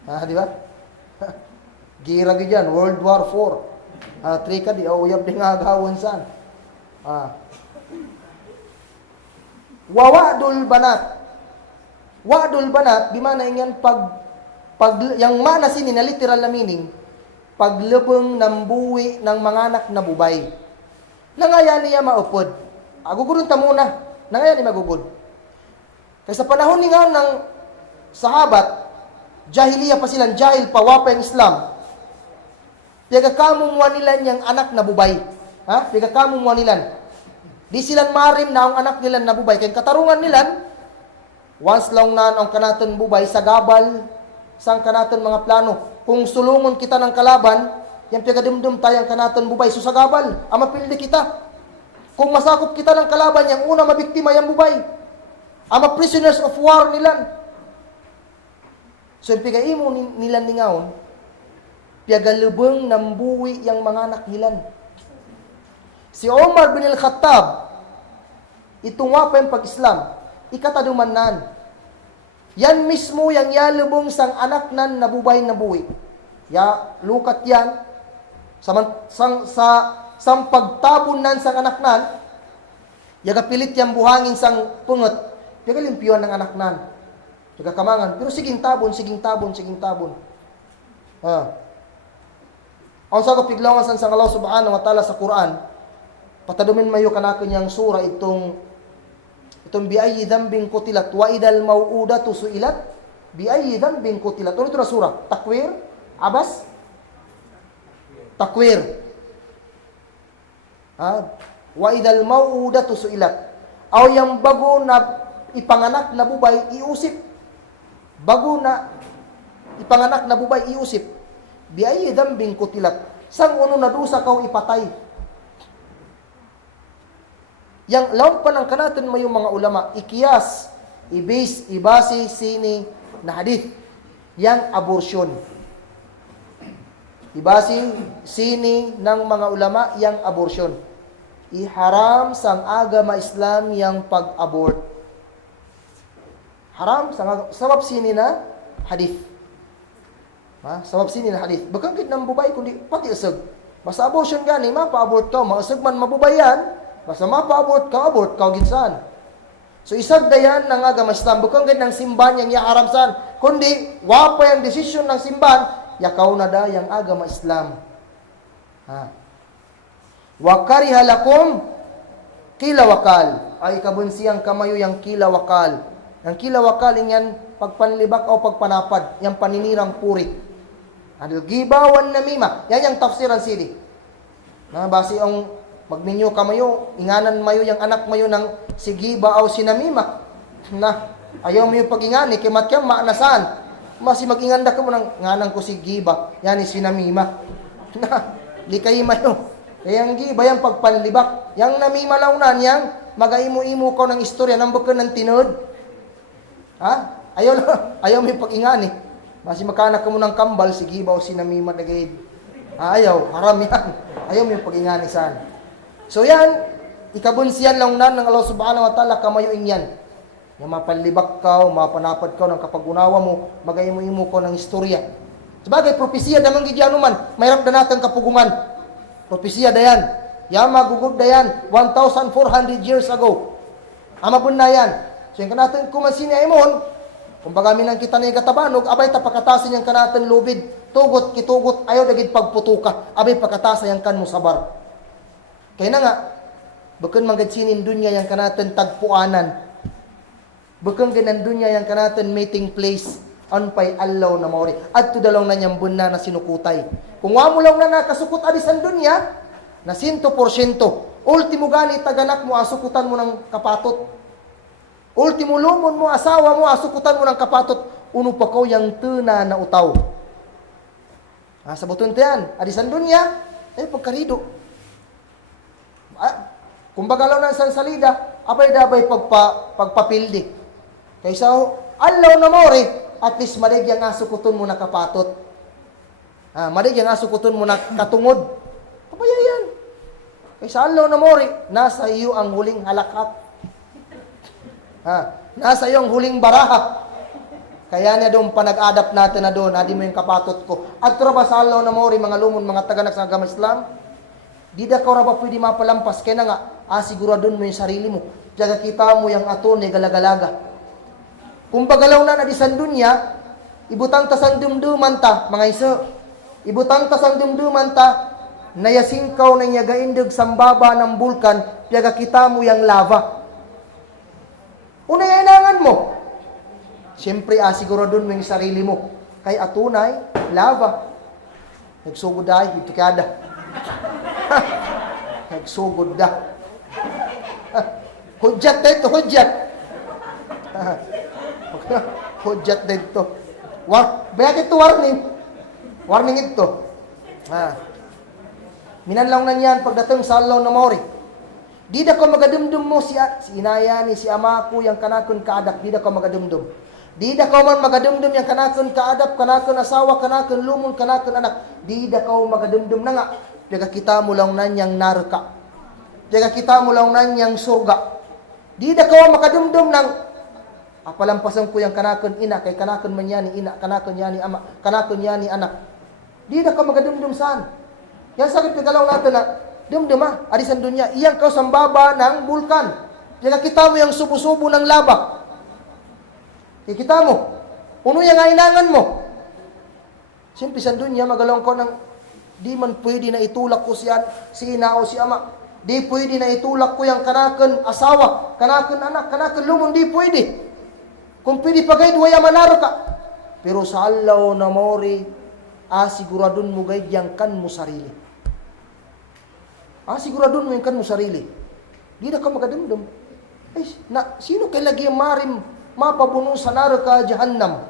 Di ba? Gira gid yan, World War 4. Trika di, uyab din agawon saan. Wawadul banat. Wadul banat, di mana yan yang mana sini na literal na meaning, paglubong ng buwi ng mga anak na bubay. Nangaya niya maupod. Agugudon ta muna. Nangaya niya magugod. Kaya sa panahon ni nga ng sahabat, jahiliya pa silang, jahil pa, wapa yung Islam. Pagkakamumuha nila niyang anak na bubay. Pagkakamumuha nila. Di silang marim na ang anak nila na bubay. Kaya katarungan nila, once lang na ang kanaton bubay sa gabal, sang kanaton mga plano. Kung sulungon kita ng kalaban, yan pigadumdum tayang kanaton bubay. So sa gabal, mapildi kita. Kung masakop kita ng kalaban, yung una mabiktima yung bubay. Prisoners of war nila. So yung pigaimo nila ningaon, piagalubong ng buwi yung mga anak nila. Si Omar bin al-Khattab, itong wapa yung pag-Islam, ikatadumanan. Yan mismo yung yalubong sang anak nan nabubay na buwi. Lukat yan. Sang pagtabon nan sang anak nan, pilit yang buhangin sang pungot, pigalimpyuan ng anak nan. Kamangan. Pero siging tabon. Ang sa kapiglawan sang Allah subhanahu wa ta'ala sa Quran, patadumin mayo kanakon yang sura itong biayi dhanbin kutilat wa idal mauudatu suilat biayi dhanbin kutilat. Ano ito na sura? Takwir? Abas? Takwir. Wa idal mauudatu suilat. Aw yang bago na ipanganak na bubay, iusip. Bago na ipanganak na bubay, iusip. Biayi dhanbin kutilat. Sang uno na dusa kau ipatay. Yang laon pa ng kanatan mo yung mga ulama, ikiyas, ibasi, sini, na hadith. Yang abortion. Ibasi, sini ng mga ulama, yang abortion. Iharam sang agama Islam yang pag-abort. Haram sabab sini na hadith. Sabab sini na hadith. Bakit ng bubay kundi pati usag. Basta abortion gani, mapa-abort ka, mausag man mabubayan. Basta mapa-abort ka ginsan. So isag dayan ng agama Islam, bukang ng simbahan yang yaharamsan, kundi wapa yung desisyon ng simbahan, yakaw na da yung agama Islam. Wa kariha lakum kilawakal. Ay kabunsiyang kamayo yung kilawakal. Ang kilawakal yan pagpanlibak o pagpanapad, yung paninirang purit. Gibawan na mima. Yan yung tafsiran sidi. Basi ang magninyo kamayo, inganan mayo yung anak mayo ng sigiba o sinamima. Ayaw mo yung pag-ingani, kay matyang maanasan. Masi mag-inganda ka mo ng nganang ko sigiba, yan is sinamima. Likay mayo. Kaya yung giba, yung pagpanlibak. Yung namima launan, yung magaimo-imo ko ng istorya, ng bukan ng tinod. Ayaw mo yung pag-ingani. Masi magkanak ka mo ng kambal, sigiba o sinamima na gayid. Ayaw, haram yan. Ayaw mo yung pag-ingani saan. So yan, ikabunsiyan lang nan ng Allah subhanahu wa ta'ala, kamayuin yan. Yung mapanlibak ka, mapanapad ka ng kapagunawa mo, magayimo-imo ko ng istorya. Sabagay, propesiya damang gidyan man, mayroon na natin kapugungan. Propesiya da yan. Yan, magugod da yan, 1,400 years ago. Amabun na yan. So yung kanatan kumansin niya imon, kung bagami ng kita na yung katabanog, abay tapakatasin yung kanatan lubid, tugot, kitugot, ayaw dagid pagputuka, abay pakatasa yung kan mo sabar. Kaya na nga, Bukan magadsinin dunya yang kanatan tagpuanan. Bukan ganan dunya yang kanatan meeting place. Anpay allaw na maori. At to dalawang na niyang bunna na sinukutay. Kung wamo lang na nakasukot adisan dunya, na 100%. Ultimo gani taganak mo, asukutan mo ng kapatot. Ultimo lumon mo, asawa mo, asukutan mo ng kapatot. Uno pa ko yung tuna na utaw. Sa buton tiyan, adisan dunya, pagkarido. Kumbaga lang na isang salida, abay-dabay pagpapildi. Kaysa, allaw na mori, at least malig yung asukuton mo na kapatot. Malig yung asukuton mo na katungod. Kabaya yan. Kaysa allaw na mori, nasa iyo ang huling halakat. Nasa iyo ang huling baraha. Kaya na doon panag-adapt natin na doon, adi mo yung kapatot ko. At tura ba sa allaw na mori, mga lumon, mga taganak sa agama Islam, di da ka ba pwede mapalampas, kaya na nga, siguradun mo yung sarili mo. Diyaga kita mo yung ato ni galagalaga. Kung bagalaw na nadisan dunya, ibutang tasang dumduman ta, mga iso, ibutang tasang dumduman ta, nayasingkaw na nyagaindog sambaba ng bulkan, diyaga kita mo yung lava. Unay ainangan mo. Siyempre, siguradun mo yung sarili mo. Kay atunay, lava. Nagsugod ay, ito kaya da. Nagsugod da. Hudyat na ito, hudyat. Hudyat na ito. Bayag ito warning. Warning ito. Minanlaw na niyan pagdating sa allaw na mori. Di da ko magadumdum mo si inaya ni si ama ko yung kanakon kaadak. Di da ko magadumdum. Di da ko man magadumdum yung kanakon kaadap, kanakon asawa, kanakon lumon, kanakon anak. Di da ko magadumdum na nga. Diyaga kita mo lang na niyang narka. Diyaga kita mo lang na niyang surga. Di da ko makadumdum ng palampasan ko yung kanakon ina, kay kanakon man yan ni ina, kanakon yan ni ama, kanakon yan ni anak. Di da ko magadumdum saan. Yan sakit pagalaw natin na, dumdum adisan dunya, iyang ka sambaba ng bulkan. Diyaga kita mo yung subo-subo ng laba. Kita mo, uno yung ainangan mo. Siyempre sa dunya, magalawang ko ng di man pwede na itulak ko si ina o si ama. Di pwede na itulak ko yung kanakon asawa, kanakon anak, kanakon lumon, di pwede. Kung pwede pagay, duwaya manaro ka. Pero sa allaw na mori, siguradun mo gay yang kan mo sarili. Siguradun mo yung kan mo sarili. Di na ka magadumdum. Sino kay lagi marim mapapuno sa naraka jahannam?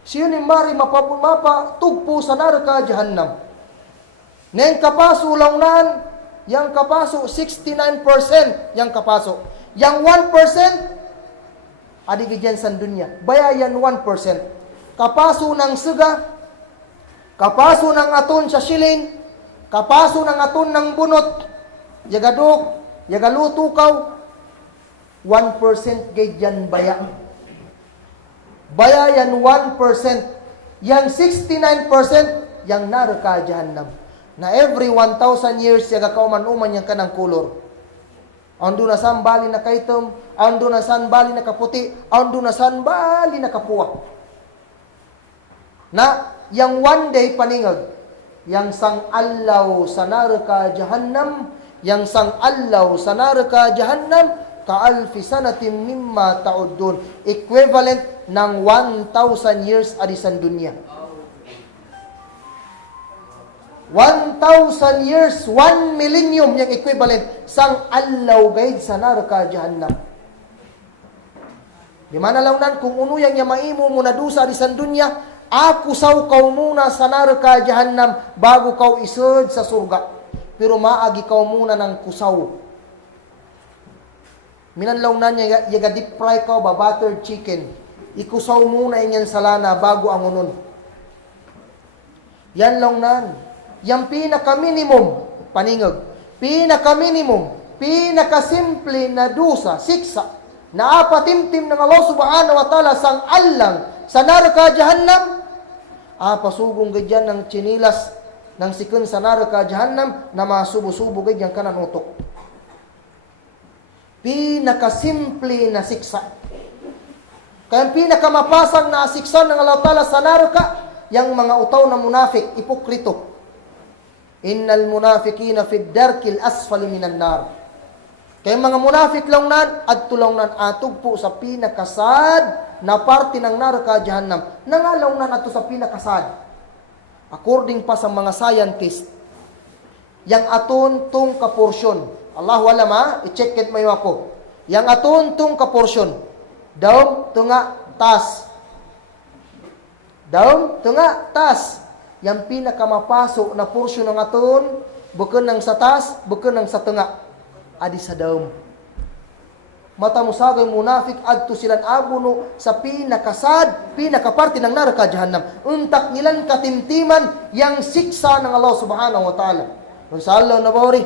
Sino ni mari mapatugpo sa naraka jahannam? Neng kapaso lang nan, yang kapaso 69% yang kapaso. Yang 1% adigidyan sa dunya. Bayayan 1%. Kapaso ng suga, kapaso ng aton sa shilling, kapaso ng aton ng bunot, yagadok, yagalutukaw, 1% gidyan baya. Bayayan 1%. Yang 69%, yang naraka jahannam. Na every 1,000 years, yaga kauman-uman yang kanang kulor. Ando na san bali na kaitom, ando na san bali na kaputi, ando na san bali na kapuwa. Na, yang one day paningag, yang sang allaw sa naraka jahannam, yang sang allaw sa naraka jahannam, kaalfi sanatin mimma ta'udun. Equivalent ng 1,000 years adisan dunya. 1,000 years, 1 millennium yung equivalent sang allaw gaid sa naraka jahannam. Di mana launan kung uno yang maimo mo na dusa adisan dunya, ako saw kaw muna sa naraka jahannam bago kaw isod sa surga. Pero maagi kaw muna ng kusaw. Minanlaw na niya, yaga deep fry ka ba, buttered chicken. Ikusaw muna yan sa lana bago ang unon. Yan lang nan. Yang pinaka-minimum, paningag, pinaka-minimum, pinaka-simple na dusa, siksa, na apatimtim ng Allah subhanahu wa ta'ala sang allang sa naraka jahannam, pasugong gadyan ng chinilas ng sikun sa naraka jahannam na masubo-subo gadyan ka ng utok. Pinaka-simple na siksa. Kaya pinakamapasang na siksa ng Allah ta'ala sa naraka, yung mga utaw na munafik, ipokrito. Innal munafiqina fi darkil asfali minan nar. Kaya mga munafik lang nan, at tulaw nan atog po sa pinakasad na parte ng naraka Jahannam. Nangalaw nan ato sa pinakasad. According pa sa mga scientist, yang aton tong kaporsyon. Allahu alam ha, i-check it mayo ako. Yang aton tong kaporsyon. Daw tunga tas. Daw tunga tas. Yang pinakamapasok na porsyon ng aton, bukan ng sa tas, bukan ng sa tunga. Adi sa daom. Mata mo sagay munafik adto silan abuno sa pinakasad, pinakaparte ng naraka Jahannam. Untak nilan katimtiman yang siksa ng Allah Subhanahu wa Ta'ala. Kung sa Allah na mori,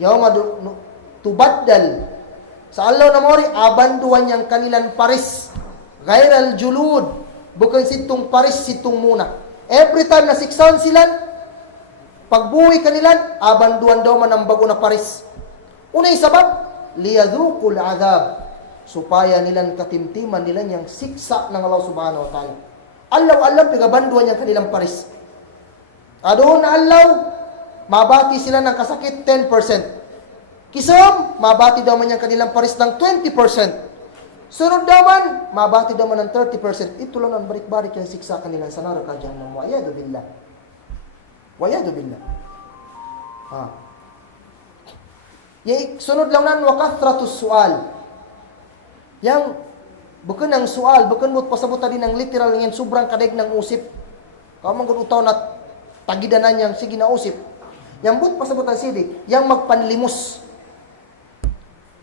yawma tubaddal. Sa Allah na mori, abanduan yang kanilan paris. Gairal julud. Bukan sitong paris, sitong muna. Every time na siksaon silan, pagbuhay kanilan, abanduan daw man ang bago na paris. Unay sabab, liyadhukul adhab. Supaya nilang katimtiman nilang yung siksa ng Allah Subhanahu wa Ta'ala. Allaw, pigabanduan yung kanilang paris. Adoon na allaw, mabati sila ng kasakit 10%. Kisom, mabati daw man yung kanilang paris ng 20%. Sunod daw man, mabati daw man ng 30%. Ito lang ang barik-barik yung siksa kanilang sa naraka Jahannam. Wa'yadu billah. Wa'yadu billah. Sunod lang nan wakathratus sual. Yang bukan ng sual, bukan mo pasabuta din ng literal ng sobrang kadeg ng usip. Kamang utaw na tagidanan yang sige na usip. Yang but pasabutan sidi, yang magpanlimos.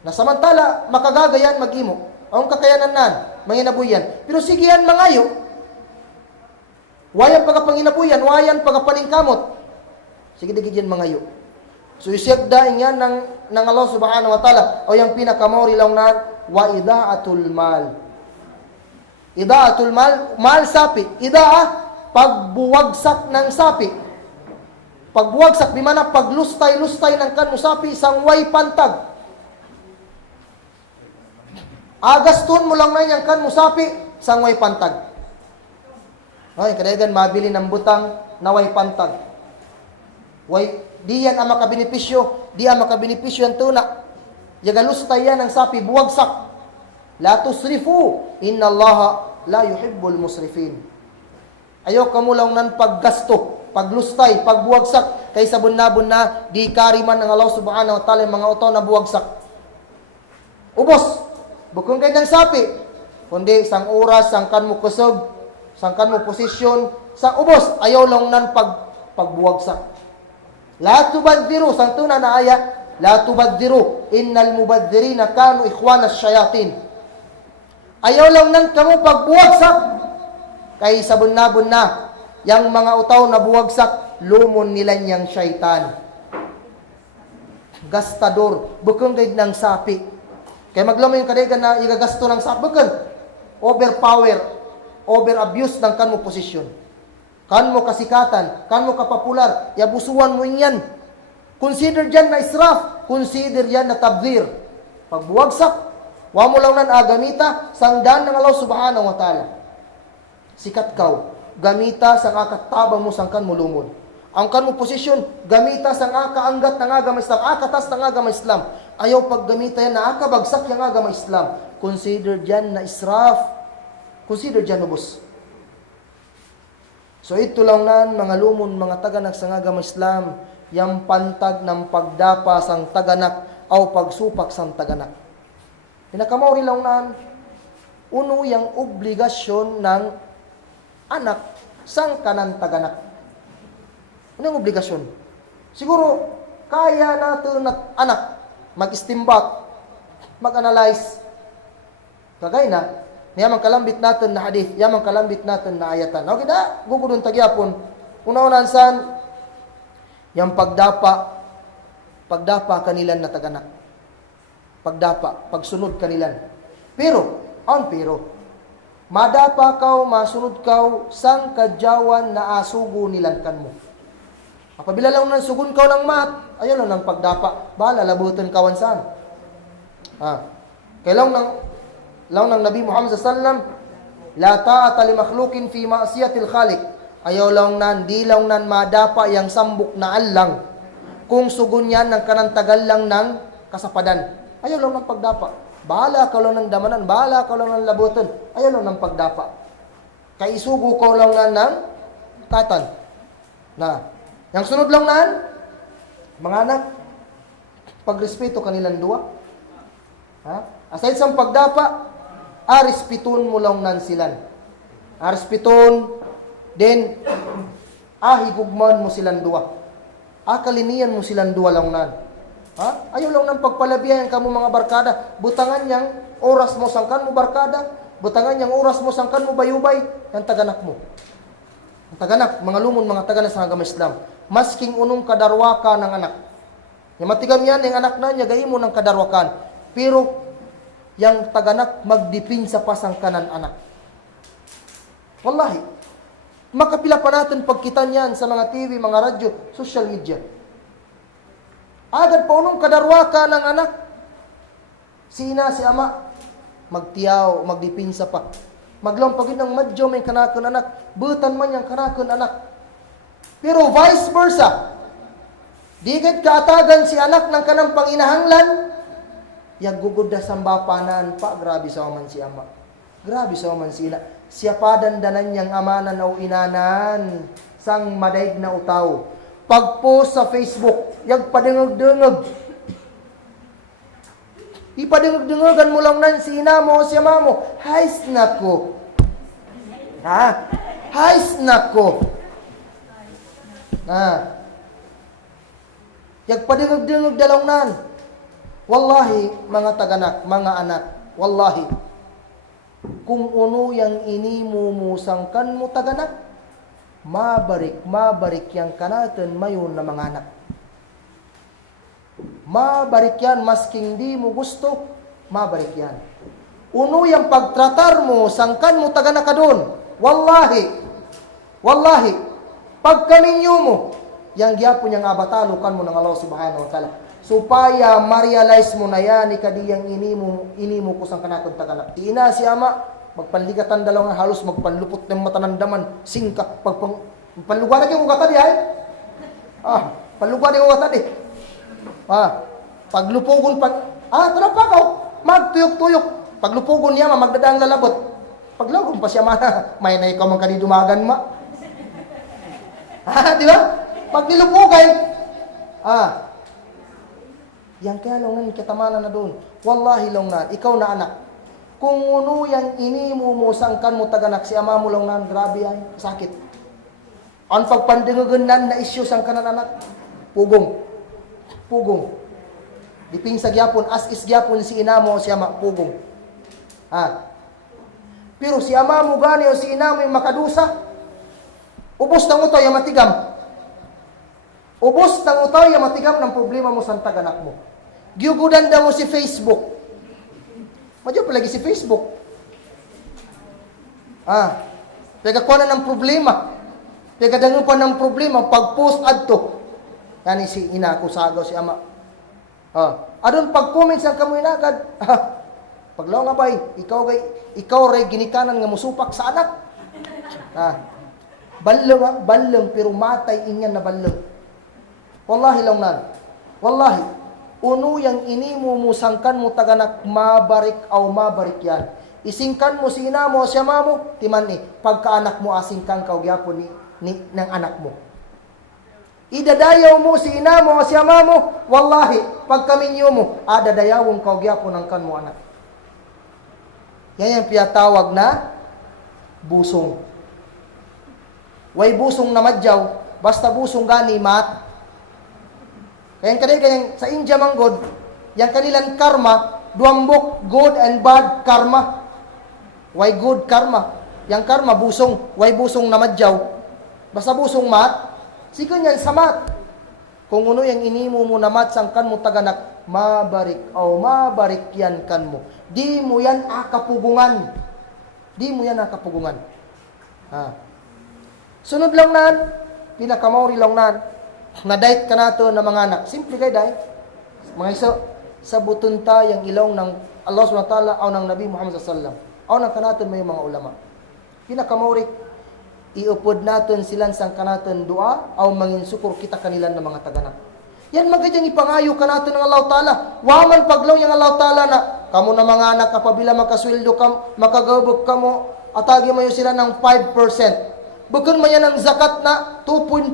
Na samantala makagagayan magimo. Ang kakayanan nan, manginabuyan. Pero sige yan mangayo. Wayan pagapanginabuyan, wayan pagapaningkamot. Sige digid yan mangayo. So isyagda yan ng Allah Subhanahu wa Ta'ala o yung pinakamori lang na wa idaatul mal. Idaatul mal sapi. Idaa, pagbuwagsak ng sapi. Pagbuwagsak, di mana paglustay-lustay ng kanmo sapi, isang way pantag. Agaston mo lang na yung kanmo sapi, isang way pantag. Ay, kadagan mabili ng butang na way pantag. Way, di yan ang makabenepisyo, di ang makabenepisyo ang tuna. Yagalustay yan ang sapi, buwagsak. La tusrifu, inna Allaha la yuhibbul musrifin. Ayaw kamulaw ng paggasto, paglustay, pagbuwagsak, kay sabon-nabon na di kariman ng Allah Subhanahu wa Ta'ala mga utaw na buwagsak. Ubos, bukong kayo ng sapi, kundi sang oras, sang kan mo kusog, sang kan mo posisyon, sang ubos, ayaw lang ng pagbuwagsak. La tubadhiru, sang tuna na aya, la tubadhiru, innal mubadhirina kanu ikhwanas syayatin. Ayaw lang nang kamo pagbuwagsak, kay sabon-nabon na, yang mga utaw na buwagsak, lumon nila niyang syaitan. Gastador, bukong gaid ng sapi. Kaya maglamo yung kadigan na igagasto ng sapi, bukong overpower, over-abuse ng kanmo posisyon. Kan mo kasikatan, kan mo kapopular, yabusuan mo yan. Consider yan na israf, consider yan na tabdhir. Pagbuwagsak, wa mo lang nan agamita, sangdan ng Allah Subhanahu wa Ta'ala. Sikat kaw, gamita sang akatabang mo sang kan mo lumod. Ang kan mo posisyon, gamita sang akaanggat ng agama Islam, akatas ng agama Islam. Ayaw paggamita yan na akabagsak yung agama Islam. Consider yan na israf. Consider yan ubos. So ito lang nan mga lumon, mga taganak sa agama Islam, yang pantag ng pagdapa sang taganak o pagsupak sang taganak. Pinakamauri lang nan, uno yung obligasyon ng anak sang kanan taganak. Ano yung obligasyon? Siguro, kaya natin na anak mag-istimbat, mag-analyze. Kagay na, yaman kalambit natin na hadith, yaman kalambit natin na ayatan. Okay na, gugudun tagyapon. Una-unan san, yung pagdapa kanilan na taganak. Pagdapa, pagsunod kanilan. Pero, madapa kaw, masunod kaw, sang kadyawan na asugo nilan kan mo. Apabila lang nang sugun kaw ng mat, ayun lang ng pagdapa. Bahala, labutan kawan saan. Kailang ng Nabi Muhammad sallam, la ta'ata li makhluqin fi ma'siyatil khaliq. Ayaw lang nan, di lang nan madapa yang sambok na allang. Kung sugun yan ng kanang tagal lang ng kasapadan. Ayaw lang ng pagdapa. Bahala ka lang ng damanan, bahala ka lang ng labuton. Ayaw lang ng pagdapa. Kay isugo ko lang ng katan. Na, yang sunod lang mga anak, pagrespeto kanilang dua. Ha? Aside sa pagdapa, respeton mo lang silan. Respeton, then, higugman mo silang dua. Kalinian mo silang dua lang Ha? Ayaw lang ng pagpalabihan ka mo mga barkada. Butangan niyang oras mo sangkan mo barkada. Butangan niyang oras mo sangkan mo bayubay. Yan taganak mo. Ang taganak, mga lumon, mga taganak sa agama Islam. Masking unong kadarwa ka ng anak. Yung matigam yan, yung anak na niya, gayin mo ng kadarwakan. Pero, yung taganak, magdipin sa pasangkanan anak. Wallahi. Makapila pa natin pagkita niyan sa mga TV, mga radyo, social media. Agad pa unong kadarwa ka ng anak. Si ina, si ama, magtiyaw, magdipinsa pa. Maglampagin ng madyo may kanakon anak. Butan man yung kanakon anak. Pero vice versa. Digit kaatagan si anak ng kanang panginahanglan. Yagugod na sambapanan pa. Grabe sa man si ama. Grabe sa man si ina. Siya pa dandanan niyang amanan o inanan. Sang madaig na utaw. Pag-post sa Facebook, yag padengag-dengag. Ipadengag-dengagan mo lang si ina mo o si ama mo. Hays nako. Ha? Hays nako. Ha? Yag padengag-dengag dalawnan. Wallahi, mga taganak, mga anak, wallahi, kung uno yang inimumusangkan mo taganak, mabarik yang kanatan mayon na mga anak. Mabarik yan, masking di mo gusto, mabarik yan. Uno yung pagtratar mo, sangkan mo taganak ka doon. Wallahi, pagkaminyo mo, yang gyapon yang abatalukan mo ng Allah subhanahu wa ta'ala. Supaya ma-realize mo na yan, ikadiyang inimo ko sang kanakon taganak. Si ina, si ama, magpanligatan dalawang halos, magpanlupot ng matanandaman, singka, panluguan na yung kata di ay? Panluguan na yung kata di. Paglupugon, tara pa ka, magtuyok-tuyok. Paglupugon niya, magdadaang lalabot. Paglagon pa siya, may na ikaw man kanidumagan, ma. Di ba? Pag nilupugan, yan kaya lang kitamanan na doon. Wallahi lang ikaw na anak. Kung uno yang inimumusangkan mo taganak, si ama mo lang grabe ay, sakit. Ang pagpandingugunan na isyu sang kanan anak, pugong. Diping sa gyapon, as is gyapon si ina mo o si ama, pugong. Pero si ama mo gani o si ina mo yung makadusa, ubos ng utaw yung matigam. Ubos ng utaw yung matigam ng problema mo sa taganak mo. Giyugudan daw mo si Facebook. Madyo pa lagi si Facebook. Pagkakuha na ng problema. Pagkadangan pa ng problema, pag-post adto. Yani si ina ko sagaw si ama. Adon pag-comment sa kamoy nagad. Paglaw nga bay, ikaw ray ginikanan nga musupak sa anak. Balong pero matay inyan na balong. Wallahi lang Wallahi. Uno yang inimumusangkan mo taganak, mabarik aw mabarik yan. Isingkan mo si ina mo, siya mo, timan pagkaanak mo asingkan ka gyapon ng anak mo. Idadayaw mo si ina mo, siya mo, wallahi, pagkaminyo mo, dadayawon ka gyapon ng kan mo anak. Yan yung piyatawag na busong. Way busong na madyaw, basta busong gani mat. Kaya sa India manggod, yung kanilang karma, duambok, good and bad karma. Why good karma? Yang karma, busong. Why busong na madyaw? Basta busong mat, sikan yan sa mat. Kung uno yung inimo mo na mat, sangkan mo taganak, mabarik o mabarik yan kan mo. Di mo yan akapugungan. Sunod lang pinakamauri lang na-diet ka na ito ng mga anak. Simple kay dahil. Mga iso, sa buton yung ilong ng Allah SWT o ng Nabi Muhammad SAW. O ng kanaton may mga ulama. Pinakamaurik, iupod natin silang sang kanaton dua o mangin sukur kita kanilan ng mga taganak. Yan magadyang ipangayo ka natin ng Allah Ta'ala. Waman paglaw yung Allah Ta'ala na, kamo na mga anak, kapabila makasweldo ka, makagabog ka mo, atagi mo sila ng 5%. Bukod mo yan ng zakat na 2.5%.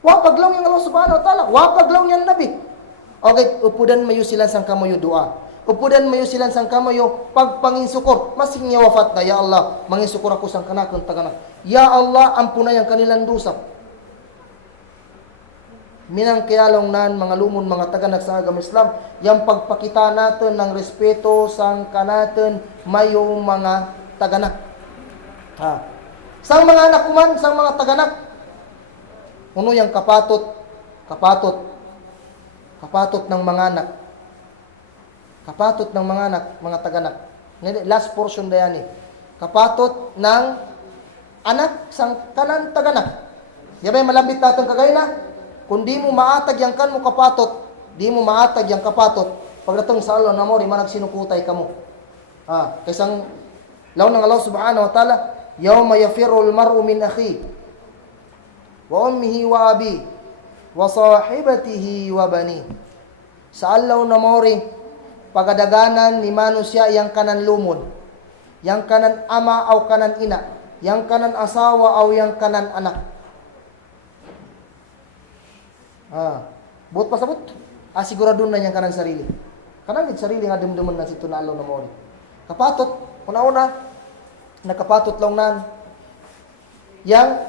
Wapaglaw yung Allah Subhanahu Wa Ta'ala. Wapaglaw yung Nabi. Okay, upudan mayo sila sang kamoyo dua. Upudan mayo sila sang kamoyo pagpanginsukor. Masing niya wafat na, Ya Allah, manginsukor ako sang kanakon taganak. Ya Allah, ampunay ang kanilang dusa. Minang kayalong nan, mga lumon, mga taganak sa agam Islam, yung pagpakita natin ng respeto sang kanatin mayong mga taganak. Sang mga anak kuman, sang mga taganak, uno yung kapatot ng mga anak. Kapatot ng mga anak, mga taganak. Last portion na yan eh. Kapatot ng anak sang kanan taganak. Yabay malambit natin kagay na. Kung di mo maatag yang kan mo kapatot, di mo maatag yang kapatot, pagdatong sa Allah na mo, di man nagsinukutay ka mo. Kaysang law ng Allah Subhanahu Wa Ta'ala, yawma yafirul mar'u min akhi, wa ummihi wa abi, wa sahibatihi wa bani. Sa Allah na mo rin, pagadaganan ni manusya yang kanan lumod, yang kanan ama o kanan ina, yang kanan asawa o yang kanan anak. Buot pasabot. Sigurado na niyang kanang sarili. Kanang sarili nga dumduman na si tunalo na mo. Kapatot, una-una, nakapatot lang nan. Yang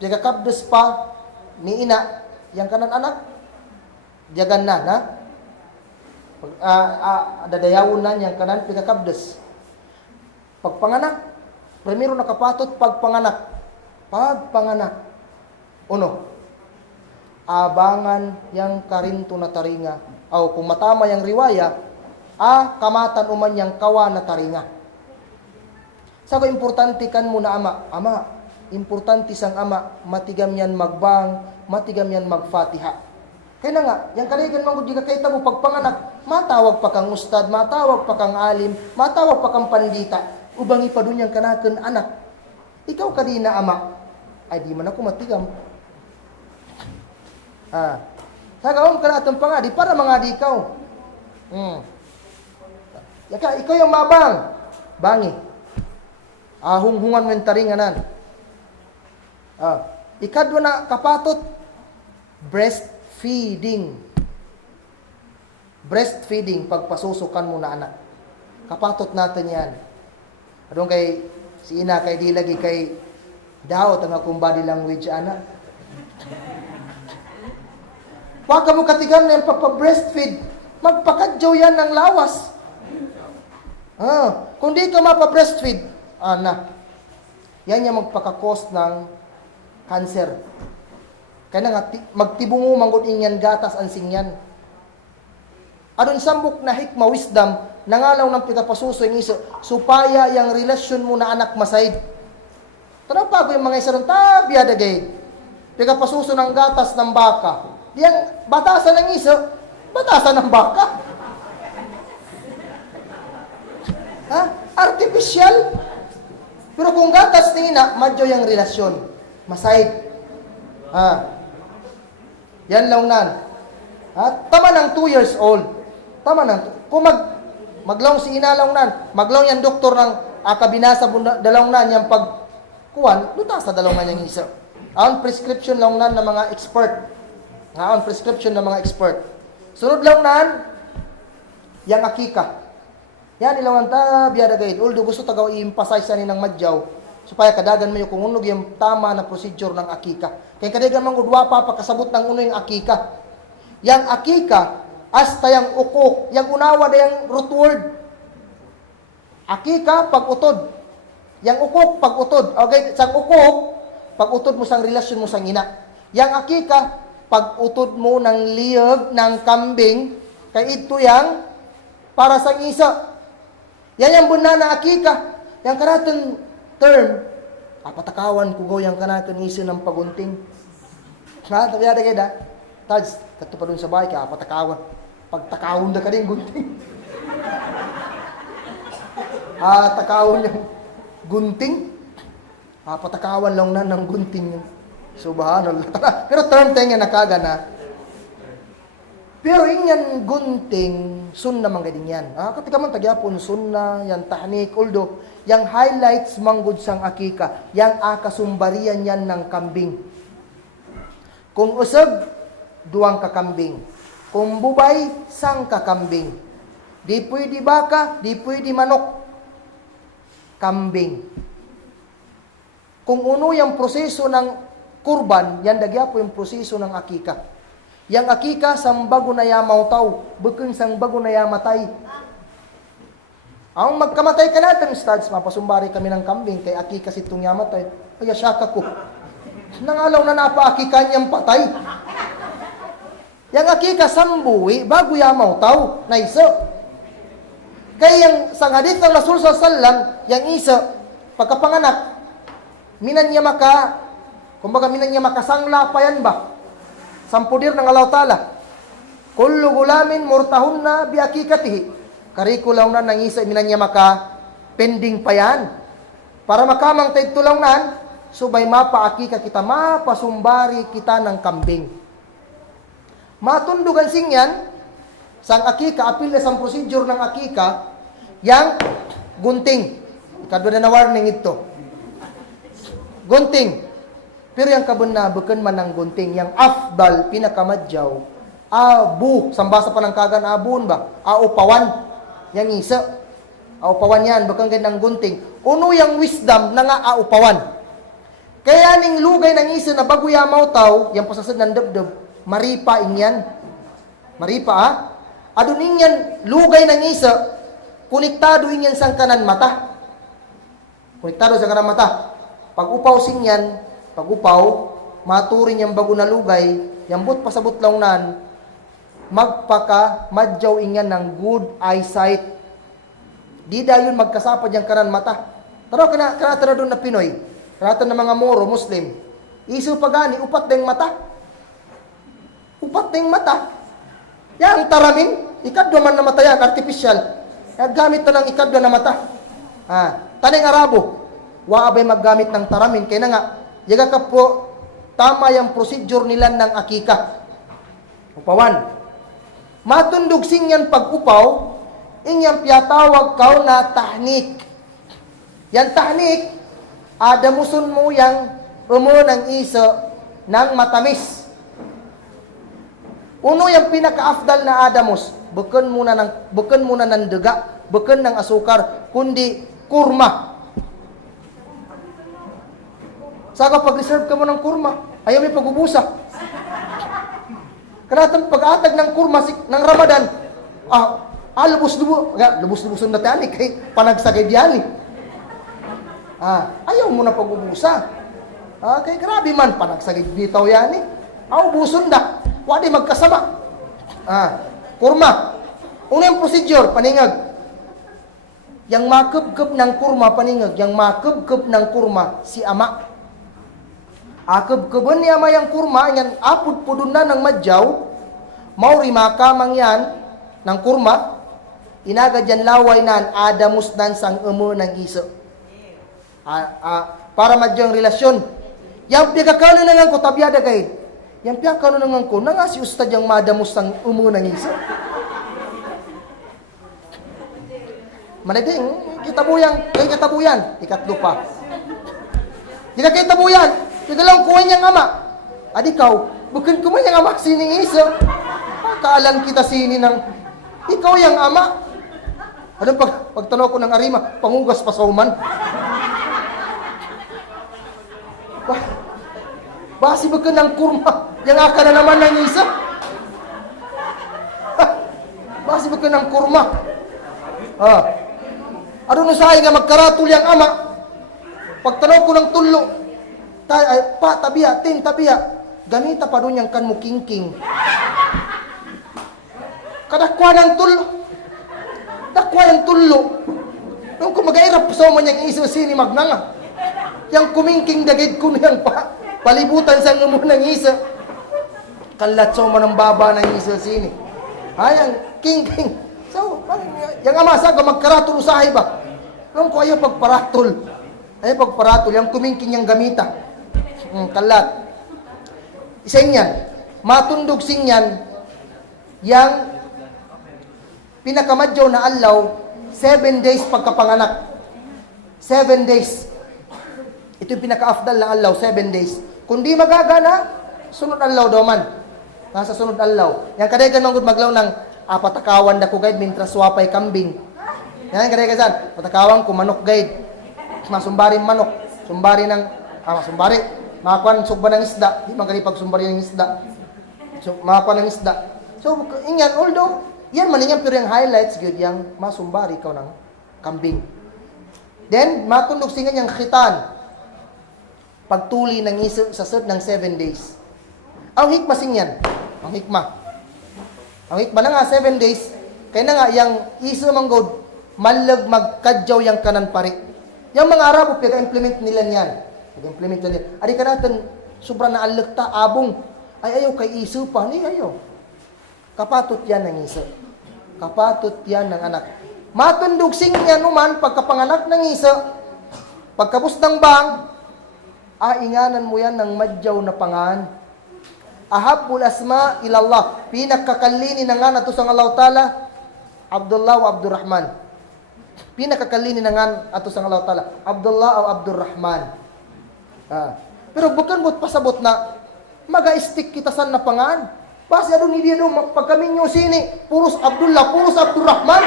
pagkakabdos pa ni ina, yang kanan anak, diyagan na. Dadayawon na niyang kanan pagkakabdos. Pagpanganak, primero nakapatot pagpanganak. Pagpanganak. Uno, abangan yang karinto na taringa. O kung matama yang riwaya, kamatan uman yang kawa na taringa. Saka importante kan mo na ama, importante sang ama, matigam yan magbang, matigam yan magfatiha. Kaya na nga, yung kaligan mong di ka kaita mo pagpanganak, matawag pa kang ustad, matawag pa kang alim, matawag pa kang pandita, ubang ipadun yung kanakan anak. Ikaw kadina ama, ay di man ako matigam. Tagawang ka na itong pangadi para mga di ikaw. Ikaw yung mabang. Bangi. Hunghungan mo yung taringanan. Ikadwa na kapatot. Breastfeeding. Breastfeeding. Pagpasusukan mo na anak. Kapatot natin yan. Adong kay si ina kay di lagi kay daot ang akong body language anak. Huwag ka mo katigan na yung pagpa-breastfeed. Magpakadyaw yan ng lawas. Kung di ka mapa-breastfeed, yan yung magpakakos ng cancer. Kaya nga, magtibungo manggod inyan gatas ang singyan. Adon sambok na hikma wisdom, nangalaw ng pagkapasuso yung iso, supaya yung relasyon mo na anak masaid. Tanong pa yung mga isa ron, tabiada gay. Pagkapasuso ng gatas ng baka. Yang batasan ng iso, batasan ng baka. Artificial. Pero kung gatas ni ina, madyo yung relasyon. Masayid. Yan lang nan. Tama ng 2 years old. Tama ng, kung maglaw si ina lang nan, maglaw yung doktor ng kabinasa dalaw nan, yung pagkuhan, luta sa dalaw nan yung isa. Ang prescription lang nan ng mga expert. Ngaon, prescription ng mga expert. Sunod lang nan, yang akika. Yan ilawan ta, biyada gayid. Although gusto tagaw i-emphasize sa ninang madyaw, supaya kadagan mo yung kung unog yung tama na procedure ng akika. Kaya kadagan mong udwa pa, pagkasabot ng uno yung akika. Yang akika, hasta yung ukok, yung unawa na yung root word. Akika, pag-utod. Yang ukok, pag-utod. Okay, sang ukok, pag-utod mo sang relasyon mo sang ina. Yang akika, pag-utod mo ng liyog ng kambing, kay ito yang para sa isa. Yan yung buna na akika. Yang kanatong term, patakawan ko go yung kanatong isa ng pagunting. Tabiada kayo da? Taj, kato pa dun sa bahay ka, patakawan. Pagtakawon na ka rin gunting. Takawon yung gunting. Patakawan lang na ng gunting yun. Subhanallah. Pero term tayo nga nakaga na. Pero inyan gunting, sunna man gadin yan. Katika man tagyapon, sunna, yan tahnik, uldo, yang highlights manggod sang akika, yang akasumbarian yan ng kambing. Kung usab, duwang kakambing. Kung bubay, sang kakambing. Di pwede baka, di pwede manok. Kambing. Kung uno yung proseso ng kurban, yan dagyapo yung proseso ng akika. Yang akika sang bago na yamaw tao, bukong sang bago na yamatay. Ang magkamatay ka natin, stads, mapasumbari kami ng kambing, kay akika si itong yamatay. Ay, asyaka ko. Nangalaw na napaakika niyang patay. Yang akika sambuwi, bago yamaw tao, na iso. Kaya yung sang hadith ng Rasul sallam, yang isa, pagkapanganak, minan niya kumbaga minan niya makasangla pa yan ba? Sampudir ng Allah Ta'ala. Kullu gulamin murtahunna biakikatihi. Karikulaw na ng isa, minan niya pending pa yan. Para makamang tayo tulaw na, subay mapaakika kita, mapasumbari kita ng kambing. Matundugan singyan, sang akika, apil na sang procedure ng akika, yang gunting. Ikadwa na warning ito. Gunting. Pero yung kabun na, bukan man ng gunting, yung afdal, pinakamadyaw, abu, sambasa pa ng kagan, abun ba? Aupawan. Yang isa. Aupawan yan, bukan ganang gunting. Uno yung wisdom na nga aupawan. Kaya ning lugay ng isa na bago yamaw tao, yung pasasad ng dabdab, maripa inyan. Maripa Adun inyan, lugay ng isa, konektado inyan sang kanan mata. Konektado sa kanan mata. Pag upaw sinyan, pag upaw, maturin yung bago na lugay, yung but pasabot lang nan, madyaw inyan ng good eyesight. Di dayon magkasapad yung kanan mata. Pero kanata doon na Pinoy, kanata na mga Moro, Muslim, iso pagani, upat deng mata. Upat deng mata. Yang taramin, ikadwa man na mata yan, artificial. Gamit na ng ikadwa na mata. Taning Arabo, waabay maggamit ng taramin, kaya na nga, yaga ka po, tama yung procedure nila ng akika. Upawan. Matundog singyan pag upaw, inyang piyatawag kao na tahnik. Yan tahnik, adamusun mo yang ng isa ng matamis. Uno yung pinaka-afdal na adamos, bukan muna ng daga, bukan ng asukar, kundi kurma. Saka pag-reserve ka mo ng kurma, ayaw may pag-ubusa. Kanatang pag-atag ng kurma ng Ramadan, lubos-lubuson na tayo, kay panagsagay diyan. Ayaw mo na pag-ubusa. Kay grabe man, panagsagay bitaw yan. Buson da. Wadi magkasama. Kurma. Unang procedure, paningag. Yang makub-kub ng kurma, paningag. Yang makub-kub ng kurma, si ama. Akub-kuban ni ama yung kurma, yan apud-pudun na ng madyaw, mauri makamang yan ng kurma, inagad yan laway nan, adamus nan sang umo ng iso. Para madyaw ang relasyon. Yang pagkakano na nga ko, tabyada kayo. Yang piyakano nangan ko, na nga si ustad yung madamus ng umunang isa. Manading, kitabuyan, ikatlo pa. Di ka kitabuyan, kadalang kuha niyang ama. Adikaw, bukan kuha niyang ama, sining isa. Kaalan kita sini ng, ikaw yung ama. Anong pagtanaw ko ng arima, pangugas pa sa uman. Basi ba ka ng kurma? Yang aka na naman ng isa. Basi ba ka ng kurma? Ano na sa'yo nga magkaratol yung ama? Pagtanaw ko ng tulo, tabiya, ganita pa doon yung kan mo king-king. Kadakwa ng tulo. Dakwa yung tulo. Nung kumagairap sa man yung isa sini magnanga. Yang kumingking dagid ko niyang palibutan sa ng isa. Kalatso mo ng baba ng isa sini. Yang king. So, yung ama sa magkaratol usahay ba? Nung ko ayaw pagparatol. Yung kumingking yung gamita. Kalat. Isengyan. Matundog singyan, yang pinakamadyaw na alaw, 7 days pagkapanganak. 7 days. Ito yung pinaka-afdal na alaw, 7 days. Kung di magagana, sunod alaw daw man. Nasa sunod alaw. Yang kaday ka manggod maglaw ng patakawan da ko guide, mintras wapay kambing. Yan, kaday ka saan, patakawan ko manok guide. Masumbari manok. Sumbari ng, masumbari. Makakuan sugba ng isda. Di man kadi pagsumbari ng isda. So, makakuan ng isda. So, ingan, although, yan man yan, pero yung highlights, good, yung masumbari ka ng kambing. Then, matundog singan yung khitan. Pagtuli ng iso sa sud ng 7 days. Ang hikma singyan. Ang hikma. Ang hikma na nga, 7 days, kaya na nga, yung iso manggod, malag magkadyaw yung kanan pari. Yung mga Arabo, pag-implement nila yan. Pag-implement nila yan. Adi ka natin, sobrang naalagta, abong. Ay, ayaw kay iso pa. Hindi, ayaw. Kapatot yan ng iso. Kapatot yan ng anak. Matundog singyan naman, pagkapanganak ng iso, pagkabus ng bang, inganan mo yan ng madyaw na pangan. Ahabul asma ilallah. Pinakakalini na nga na to sa Allah Ta'ala, Abdullah wa Abdurrahman. Pinakakalini na nga ato sa Allah Ta'ala, Abdullah o Abdurrahman. Pero bukan mo't pasabot na, maga-stick kita san na pangan. Basi adun hindi doon, pagkaminyo sini, puros Abdullah, puros Abdurrahman.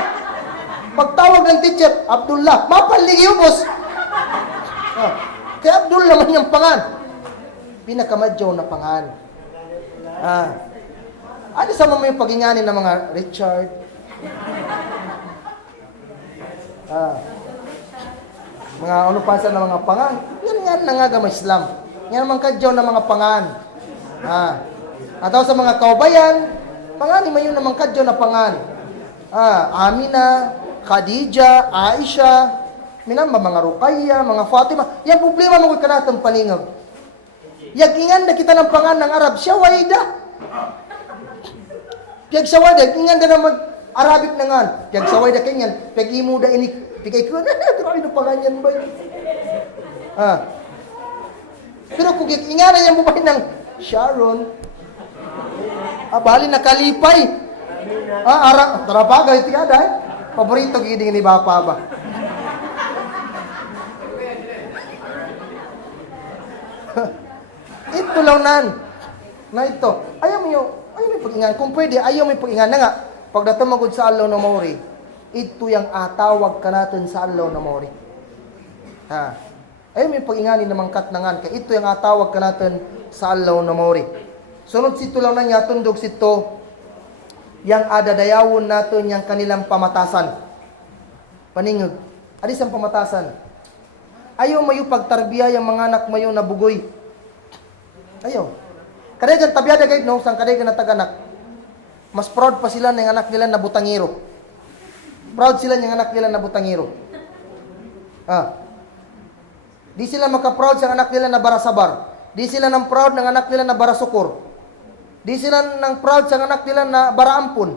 Pagtawag ng teacher, Abdullah, mapaligi ubos. Kaya Abdul naman yung pangan. Pinakamadyaw na pangan. Ano sa mga yung paginganin ng mga Richard? Mga ano pa sa mga pangan? Yan nga nangagama Islam. Yan naman kadyaw na mga pangan. Ataw sa mga kaubayan, pangani man yun naman kadyaw na pangan. Amina, Khadija, Aisha, minamba mga Ruqayya, mga Fatima. Yan problema mo ka natang paningag. Yagingan na kita ng pangan ng Arab, Shawaida. Piyag Shawaida, ingan na mag-Arabic na nga. Piyag Shawaida kanyan, piyag imo da ini, pigay ko, grabe na panganyan ba? Pero kung ingan na yan bumahin ng Sharon, bali na kalipay. Tarapagay, tigada paborito gini ni Bapa ba? Ito lang na ito. Ayaw mo pag-ingan. Kung pwede, ayaw mo pag-ingan na nga. Pagdating magod sa alaw na mori, ito yung atawag ka natin sa alaw na mori. Ayaw mo pag-inganin naman kat na nga. Kaya ito yung atawag ka natin sa alaw na mori. Sunod sito lang na niya, tundog sito, yung adadayawon natin yung kanilang pamatasan. Paningog. Adis ang pamatasan. Ayaw mo yung pagtarbiya yung mga anak mo yung nabugoy. Ayaw. Kaday dyan, tabiada kayo, no? Sang kaday ka na taganak. Mas proud pa sila ng anak nila na butangiro. Proud sila ng anak nila na butangiro. Di sila maka-proud sa anak nila na barasabar. Di sila nang proud ng anak nila na barasukor. Di sila nang proud sa anak nila na baraampun.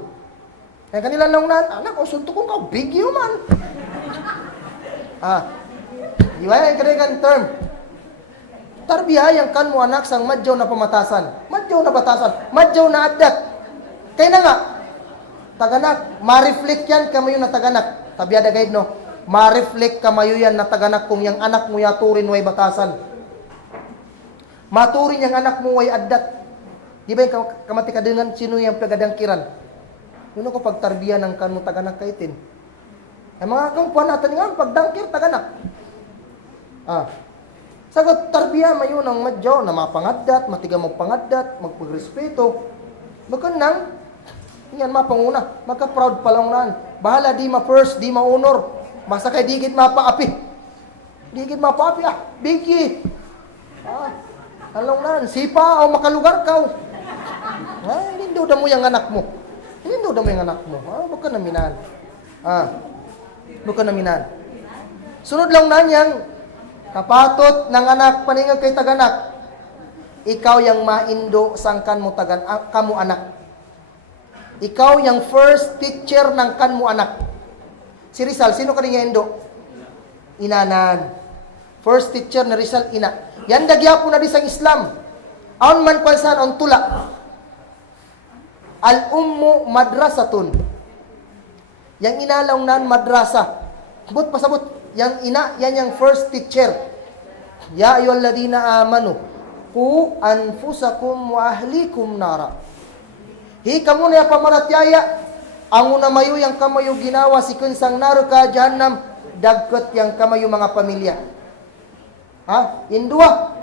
Kaya kanila nang anak, suntukon ka, big you man. Di ba yan, kaday ka term. Tarbiyayang kan mo anak sang madyaw na pamatasan. Madyaw na batasan. Madyaw na adat. Kaya na nga, taganak, ma-reflect yan kamayo na taganak. Tabiyada guide, no? Ma-reflect kamayo yan na taganak kung yung anak mo yaturin way batasan. Maturin yung anak mo way adat. Di ba yung kamatikadingan, sino yung pagadangkiran? Yun ako pagtarbiya ng kan mo taganak kaitin. Ay mga kampuan natin nga, pagdangkir, taganak. Sagot tarbiya mayo ng madyaw na mapangadat, matiga magpangadat, magpagrespeto. Bakit nang, yan mapanguna, magka-proud pa lang naan. Bahala di ma-first, di ma-honor. Basta kay digit mapaapi. Digit mapaapi, bigi. Along naan, sipa o makalugar ka. Hindi daw mo yung anak mo. Hindi daw mo yung anak mo. Baka naminaan. Baka naminaan. Sunod lang naan yang, kapatot ng anak, paningag kay taganak. Ikaw yung maindo sang kan mo kamu anak. Ikaw yung first teacher ng kan mo anak. Si Rizal, sino ka niya indo? Inanan. First teacher na Rizal, ina. Yan dagya po na di sang Islam. Aun man kwansan ang tula. Al-ummu madrasatun. Yang inalaw nan madrasa. But pasabot, yang ina, yan yung first teacher. Ya ayyuhalladhina amanu, qu anfusakum wa ahlikum nara. Hi kamu na pamaratyaya, ang una mayo yang kamayo ginawa si kunsang naro ka jahannam, dagkot yang kamayo mga pamilya. Ha? Indua,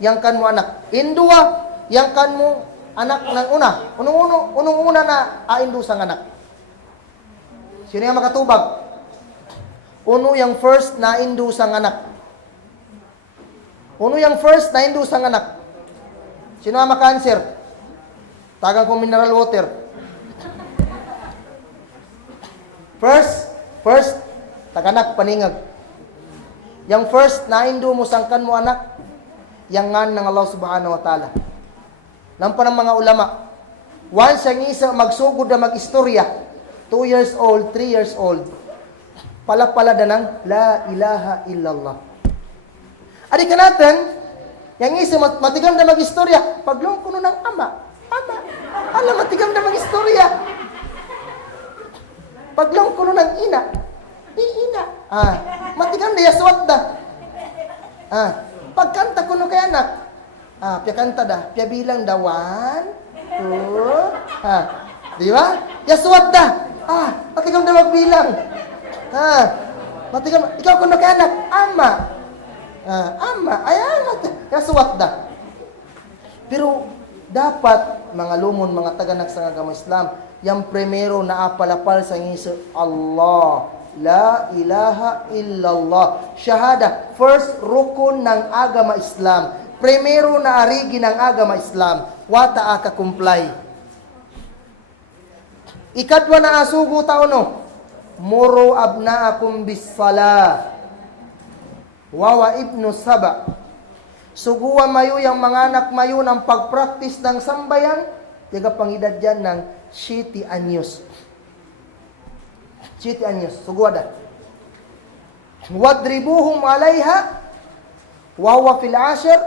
yang kan mo anak. Indua, yang kan mo anak ng una. Unong una na aindu sang anak. Sino yung makatubag? Uno yung first na indu sang anak. Uno yung first na indu sang anak. Sino ang maka-answer? Tagang kong mineral water. First, taganak, paningag. Yung first na indu mo sangkan mo anak, yang ngan ng Allah subhanahu wa ta'ala. Lampa ng mga ulama. Once ang isa magsugod na mag-istorya, 2 years old, 3 years old, pala-palada ng La ilaha illallah. Adi ka natin, yung isa matigam na mag-istorya, paglong kuno ng ama. Alam, matigam na mag-istorya. Paglong kuno ng ina. Ina. Matigam na yaswat da. Pagkanta kuno kay anak. Pia kanta da. Pia bilang da 1, 2. Di ba? Yaswat da. Matigam na magbilang. Matigam. Ikaw kuno kay anak. Ama. Ayan. Yaswat da. Pero dapat mga lumon, mga taganak sa agama Islam, yung primero na apalapal sa ngisa Allah. La ilaha illallah. Shahada, first rukun ng agama Islam. Primero na arigi ng agama Islam. Wata aka comply. Ikadwa na asugo tao no. Muro abnaakum bis-salah. Wawa ibnu Saba. Suguwa mayo yung mga anak mayo ng pagpraktis ng sambayan. Yaga pangidad dyan ng 7 anyos. 7 anyos. Suguwa da. Wadribuhum alayha. Wawa fil ashir.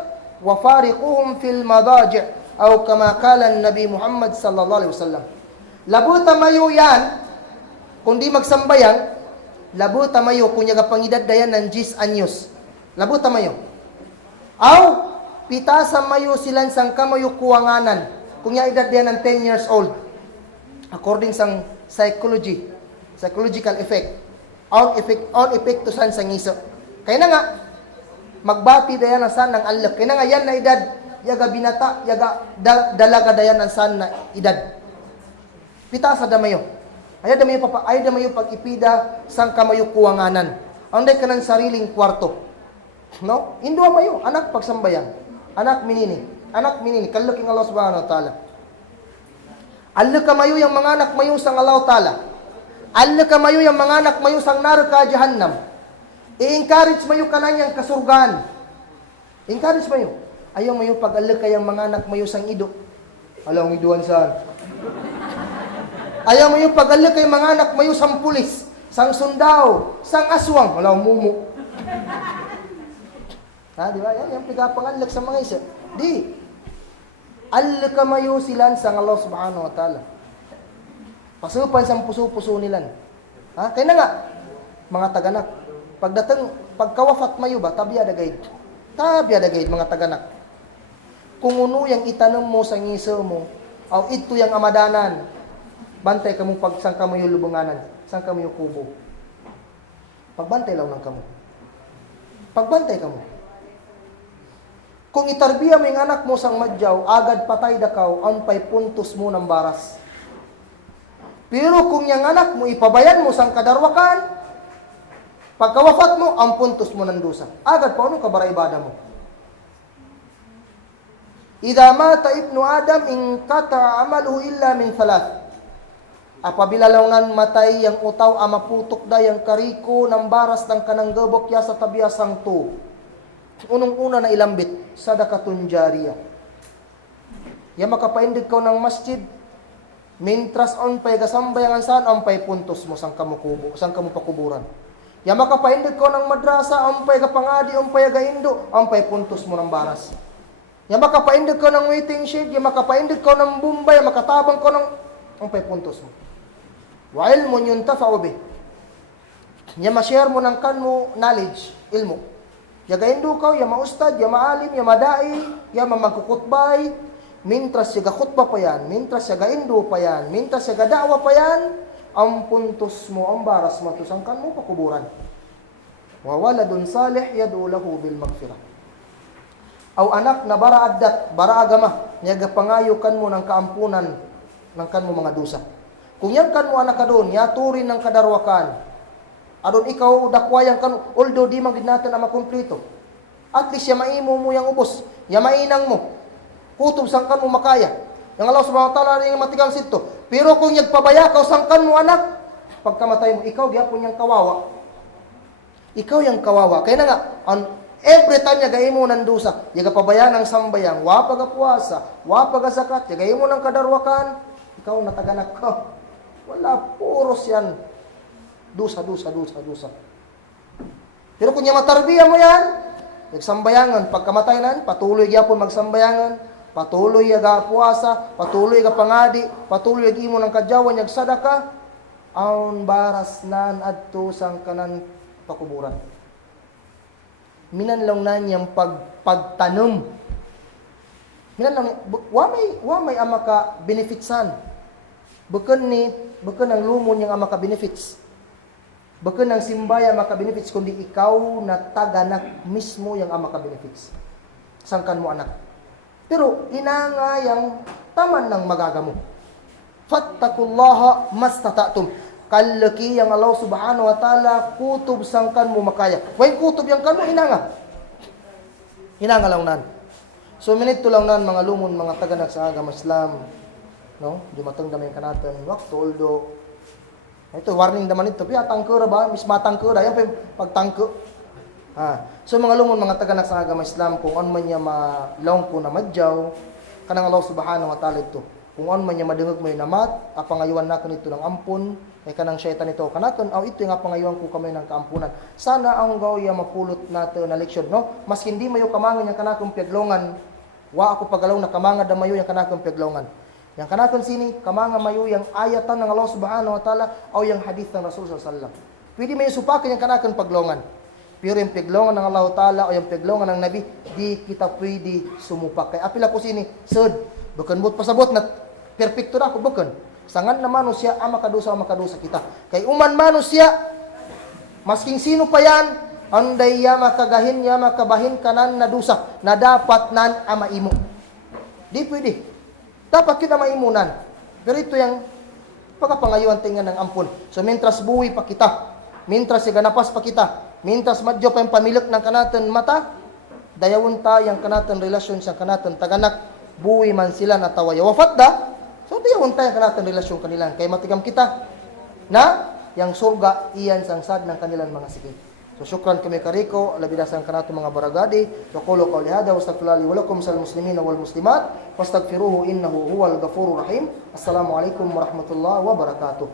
Wafariquhum fil madaji' aw kama kala Nabi Muhammad sallallahu alaihi wasallam. Labuta mayo yan, kung di magsambayan, labuta mayo kung yaga pangidad dayan ng 10 anyos. Labuta mayo. Aw, pitasa mayo silan sang kamayo kuwanganan. Kung ya edad dayan ng 10 years old. According sang psychological effect. On effect to san sang iso. Kaya na nga, magbati dayan ang san ng alak. Kaya na nga yan na edad, yaga binata, yaga dalaga dayan ang san na edad. Pitasa damayo. Ayaw damayo pag-ipida sang kamayo kuwanganan. Anday ka ng sariling kwarto. No? Indua mayo, anak pagsambayan. Anak minini, kaluking Allah subhanahu wa ta'ala. Allah ka mayo yung mga anak mayo sang Allah ta'ala. Allah ka mayo yung mga anak mayo sang nar ka jahannam. I-encourage mayo kananyang kasurgaan. Encourage mayo. Ayaw mayo pag Allah ka yung mga anak mayo sang ido. Alam iduan saan? Ayaw mayo pag Allah ka yung mga anak mayo sang pulis, sang sundao, sang aswang. Alam mumu. Di ba? Yan yung pigapangalak sa mga isa. Di. Allah ka mayo silan sang Allah subhanahu wa ta'ala. Pasupan sang puso-puso nilan. Kaya na nga, mga taganak, pagkawafat mayo ba, tabiya da gayud, mga taganak. Kung uno yung itanong mo sa ngisa mo, o ito yung amadanan, bantay ka mo pag sang kamayo lubunganan, sang kamayo kubo. Pagbantay lang ng kamo. Pagbantay ka mo. Kung itarbiya mo yung anak mo sang madyaw, agad patay da kaw, ang pay puntos mo ng baras. Pero kung yung anak mo, ipabayan mo sang kadarwakan, pagkawafat mo, ang puntos mo ng dusa. Agad pa, anong kabaraibada mo? Idha mata ibnu Adam, inkata amaluhu illa min thalath. Apabila laungan matay yang utaw, amaputok da yang kariko ng baras ng kanang gabok ya sa tabiya sang to. Unong-una na ilambit, sadakatun jariyah. Ya makapaindig ko ng masjid, mintras on pay kasambayangan saan, on pay puntos mo sang kamu pakuburan. Ya makapaindig ko ng madrasa, on pay kapangadi, on pay gaindo, on pay puntos mo ng baras. Ya makapaindig ka ng waiting shed, ya makapaindig ka ng Bombay, ya makatabang ka ng ang pay puntos mo. Wa ilmun yuntafa'u bih. Ya ma-share mo ng kanmo knowledge, ilmo. Ya gaindo ka, ya maustad, ya maalim, ya madai, ya mamagkukutbay, mintras ya gakutba pa yan, mintras ya gaindo pa yan, mintras ya gadawa pa yan, ang puntos mo, ang baras mo, tusang kanmo pakuburan. Wa waladun salih yad'u lahu bil maghfirah. Aw anak na bara addat, bara agama, niya gapangayo kanmo ng kaampunan ng kanmo mga dusa. Kung yan kanmo anak ka doon, ya turin ng kadarwakan. Adon ikaw dakwayang kanmo, although di man gid natin ang makumpleto. At least ya maimo mo yang ubos, ya mainang mo. Kutob sang kanmo makaya. Yang Allah Subhanahu wa taala ning matigang sito. Pero kung yagpabaya ka sang kanmo anak, pagkamatay mo ikaw gyapon yang kawawa. Ikaw yang kawawa. Kaya na nga, every time niya gayin mo ng dusa, yaga pabayaan ng sambayang, wa pagapuasa, wa pagazakat, yaga gayin mo ng kadarwakan, ikaw nataganak ka. Wala, puros yan. Dusa. Pero kung niya matarbiya mo yan, nagsambayangan, pagkamatay nan, patuloy gyapon magsambayangan, patuloy yaga puasa, patuloy yaga pangadi, patuloy yaga imo ng kadyawan, yag sadaka, aun baras nan adto sang kanan pakuburan. Minan lang na niyang pagtanom. Minan lang, wa may ama ka benefitsan. Bukan ang lumon yung ama ka benefits. Bukan ang simbaya maka benefits, kundi ikaw na taganak mismo yung ama ka benefits. Sangkan mo anak. Pero inanga yung taman ng magagamo. Fattakullaha mastata'tum. Kalaki yang Allah Subhanahu wa taala kutob sangkan mo makaya. Way kutob yang kanu inanga. Inanga lang nan. So minito lang nan mga lumon mga taganak sa agama Islam. No? Dumatang damay kanatan waktu oldo. Ito warning naman ito. Piya tangkura ba? Mis matangkura yan pagtangko. So mga lumon mga taganak sa agama Islam kung ano man niya malawng ko na madyaw kanang Allah Subhanahu wa taala ito. Kung ano man niya madungog may namat, apangayuan na nito ng ampun, may kanang syaitan ito kanaton, aw ito nga pangayuan ko kamay ng kaampunan. Sana ang gawya mapulot nato na leksyon, no? Mas hindi mayo kamangan yang kanakong piaglongan, wa ako pagalaw na kamanga da mayo yang kanakong piaglongan. Yang kanakon sini, kamanga mayo yang ayatan ng Allah Subhanahu wa taala o yang hadith ng Rasul sallallahu alaihi wasallam. Pwede may supakan yang kanakon paglongan. Pero yung piaglongan ng Allah taala o yung piaglongan ng Nabi, di kita pwede sumupak. Kaya apila ko sini, sud, bukan but pasabot na perfecto na ako, bukan. Sangan na manusia, makadusa kita. Kay uman manusia, masking sino pa yan, anday ya makagahin ya makabahin kanan na dusa, na dapat nan amaimo. Di pwede. Dapat kita maimunan. Pero ito yung pagkapangayuan tingan ng ampun. So, mintras buwi pa kita, mintras siganapas pa kita, mintras madyo pa yung pamilok ng kanatan mata, dayawon ta yung kanatan relasyon sa kanatan taganak, buwi man sila na tawaya. Wafat da, so dayawon ta yung kanatan relasyon kanilang. Kaya matigam kita na yung surga iyan sang sad ng kanilang mga sige. So syukran kami kariko, labidasan kanato mga baragadi. So qulu qawli hada wastaghfirullahi wa lakum sal muslimina wal muslimat wastaghfiruhu innahu huwal ghafurur rahim. Assalamu alaikum warahmatullahi wabarakatuh.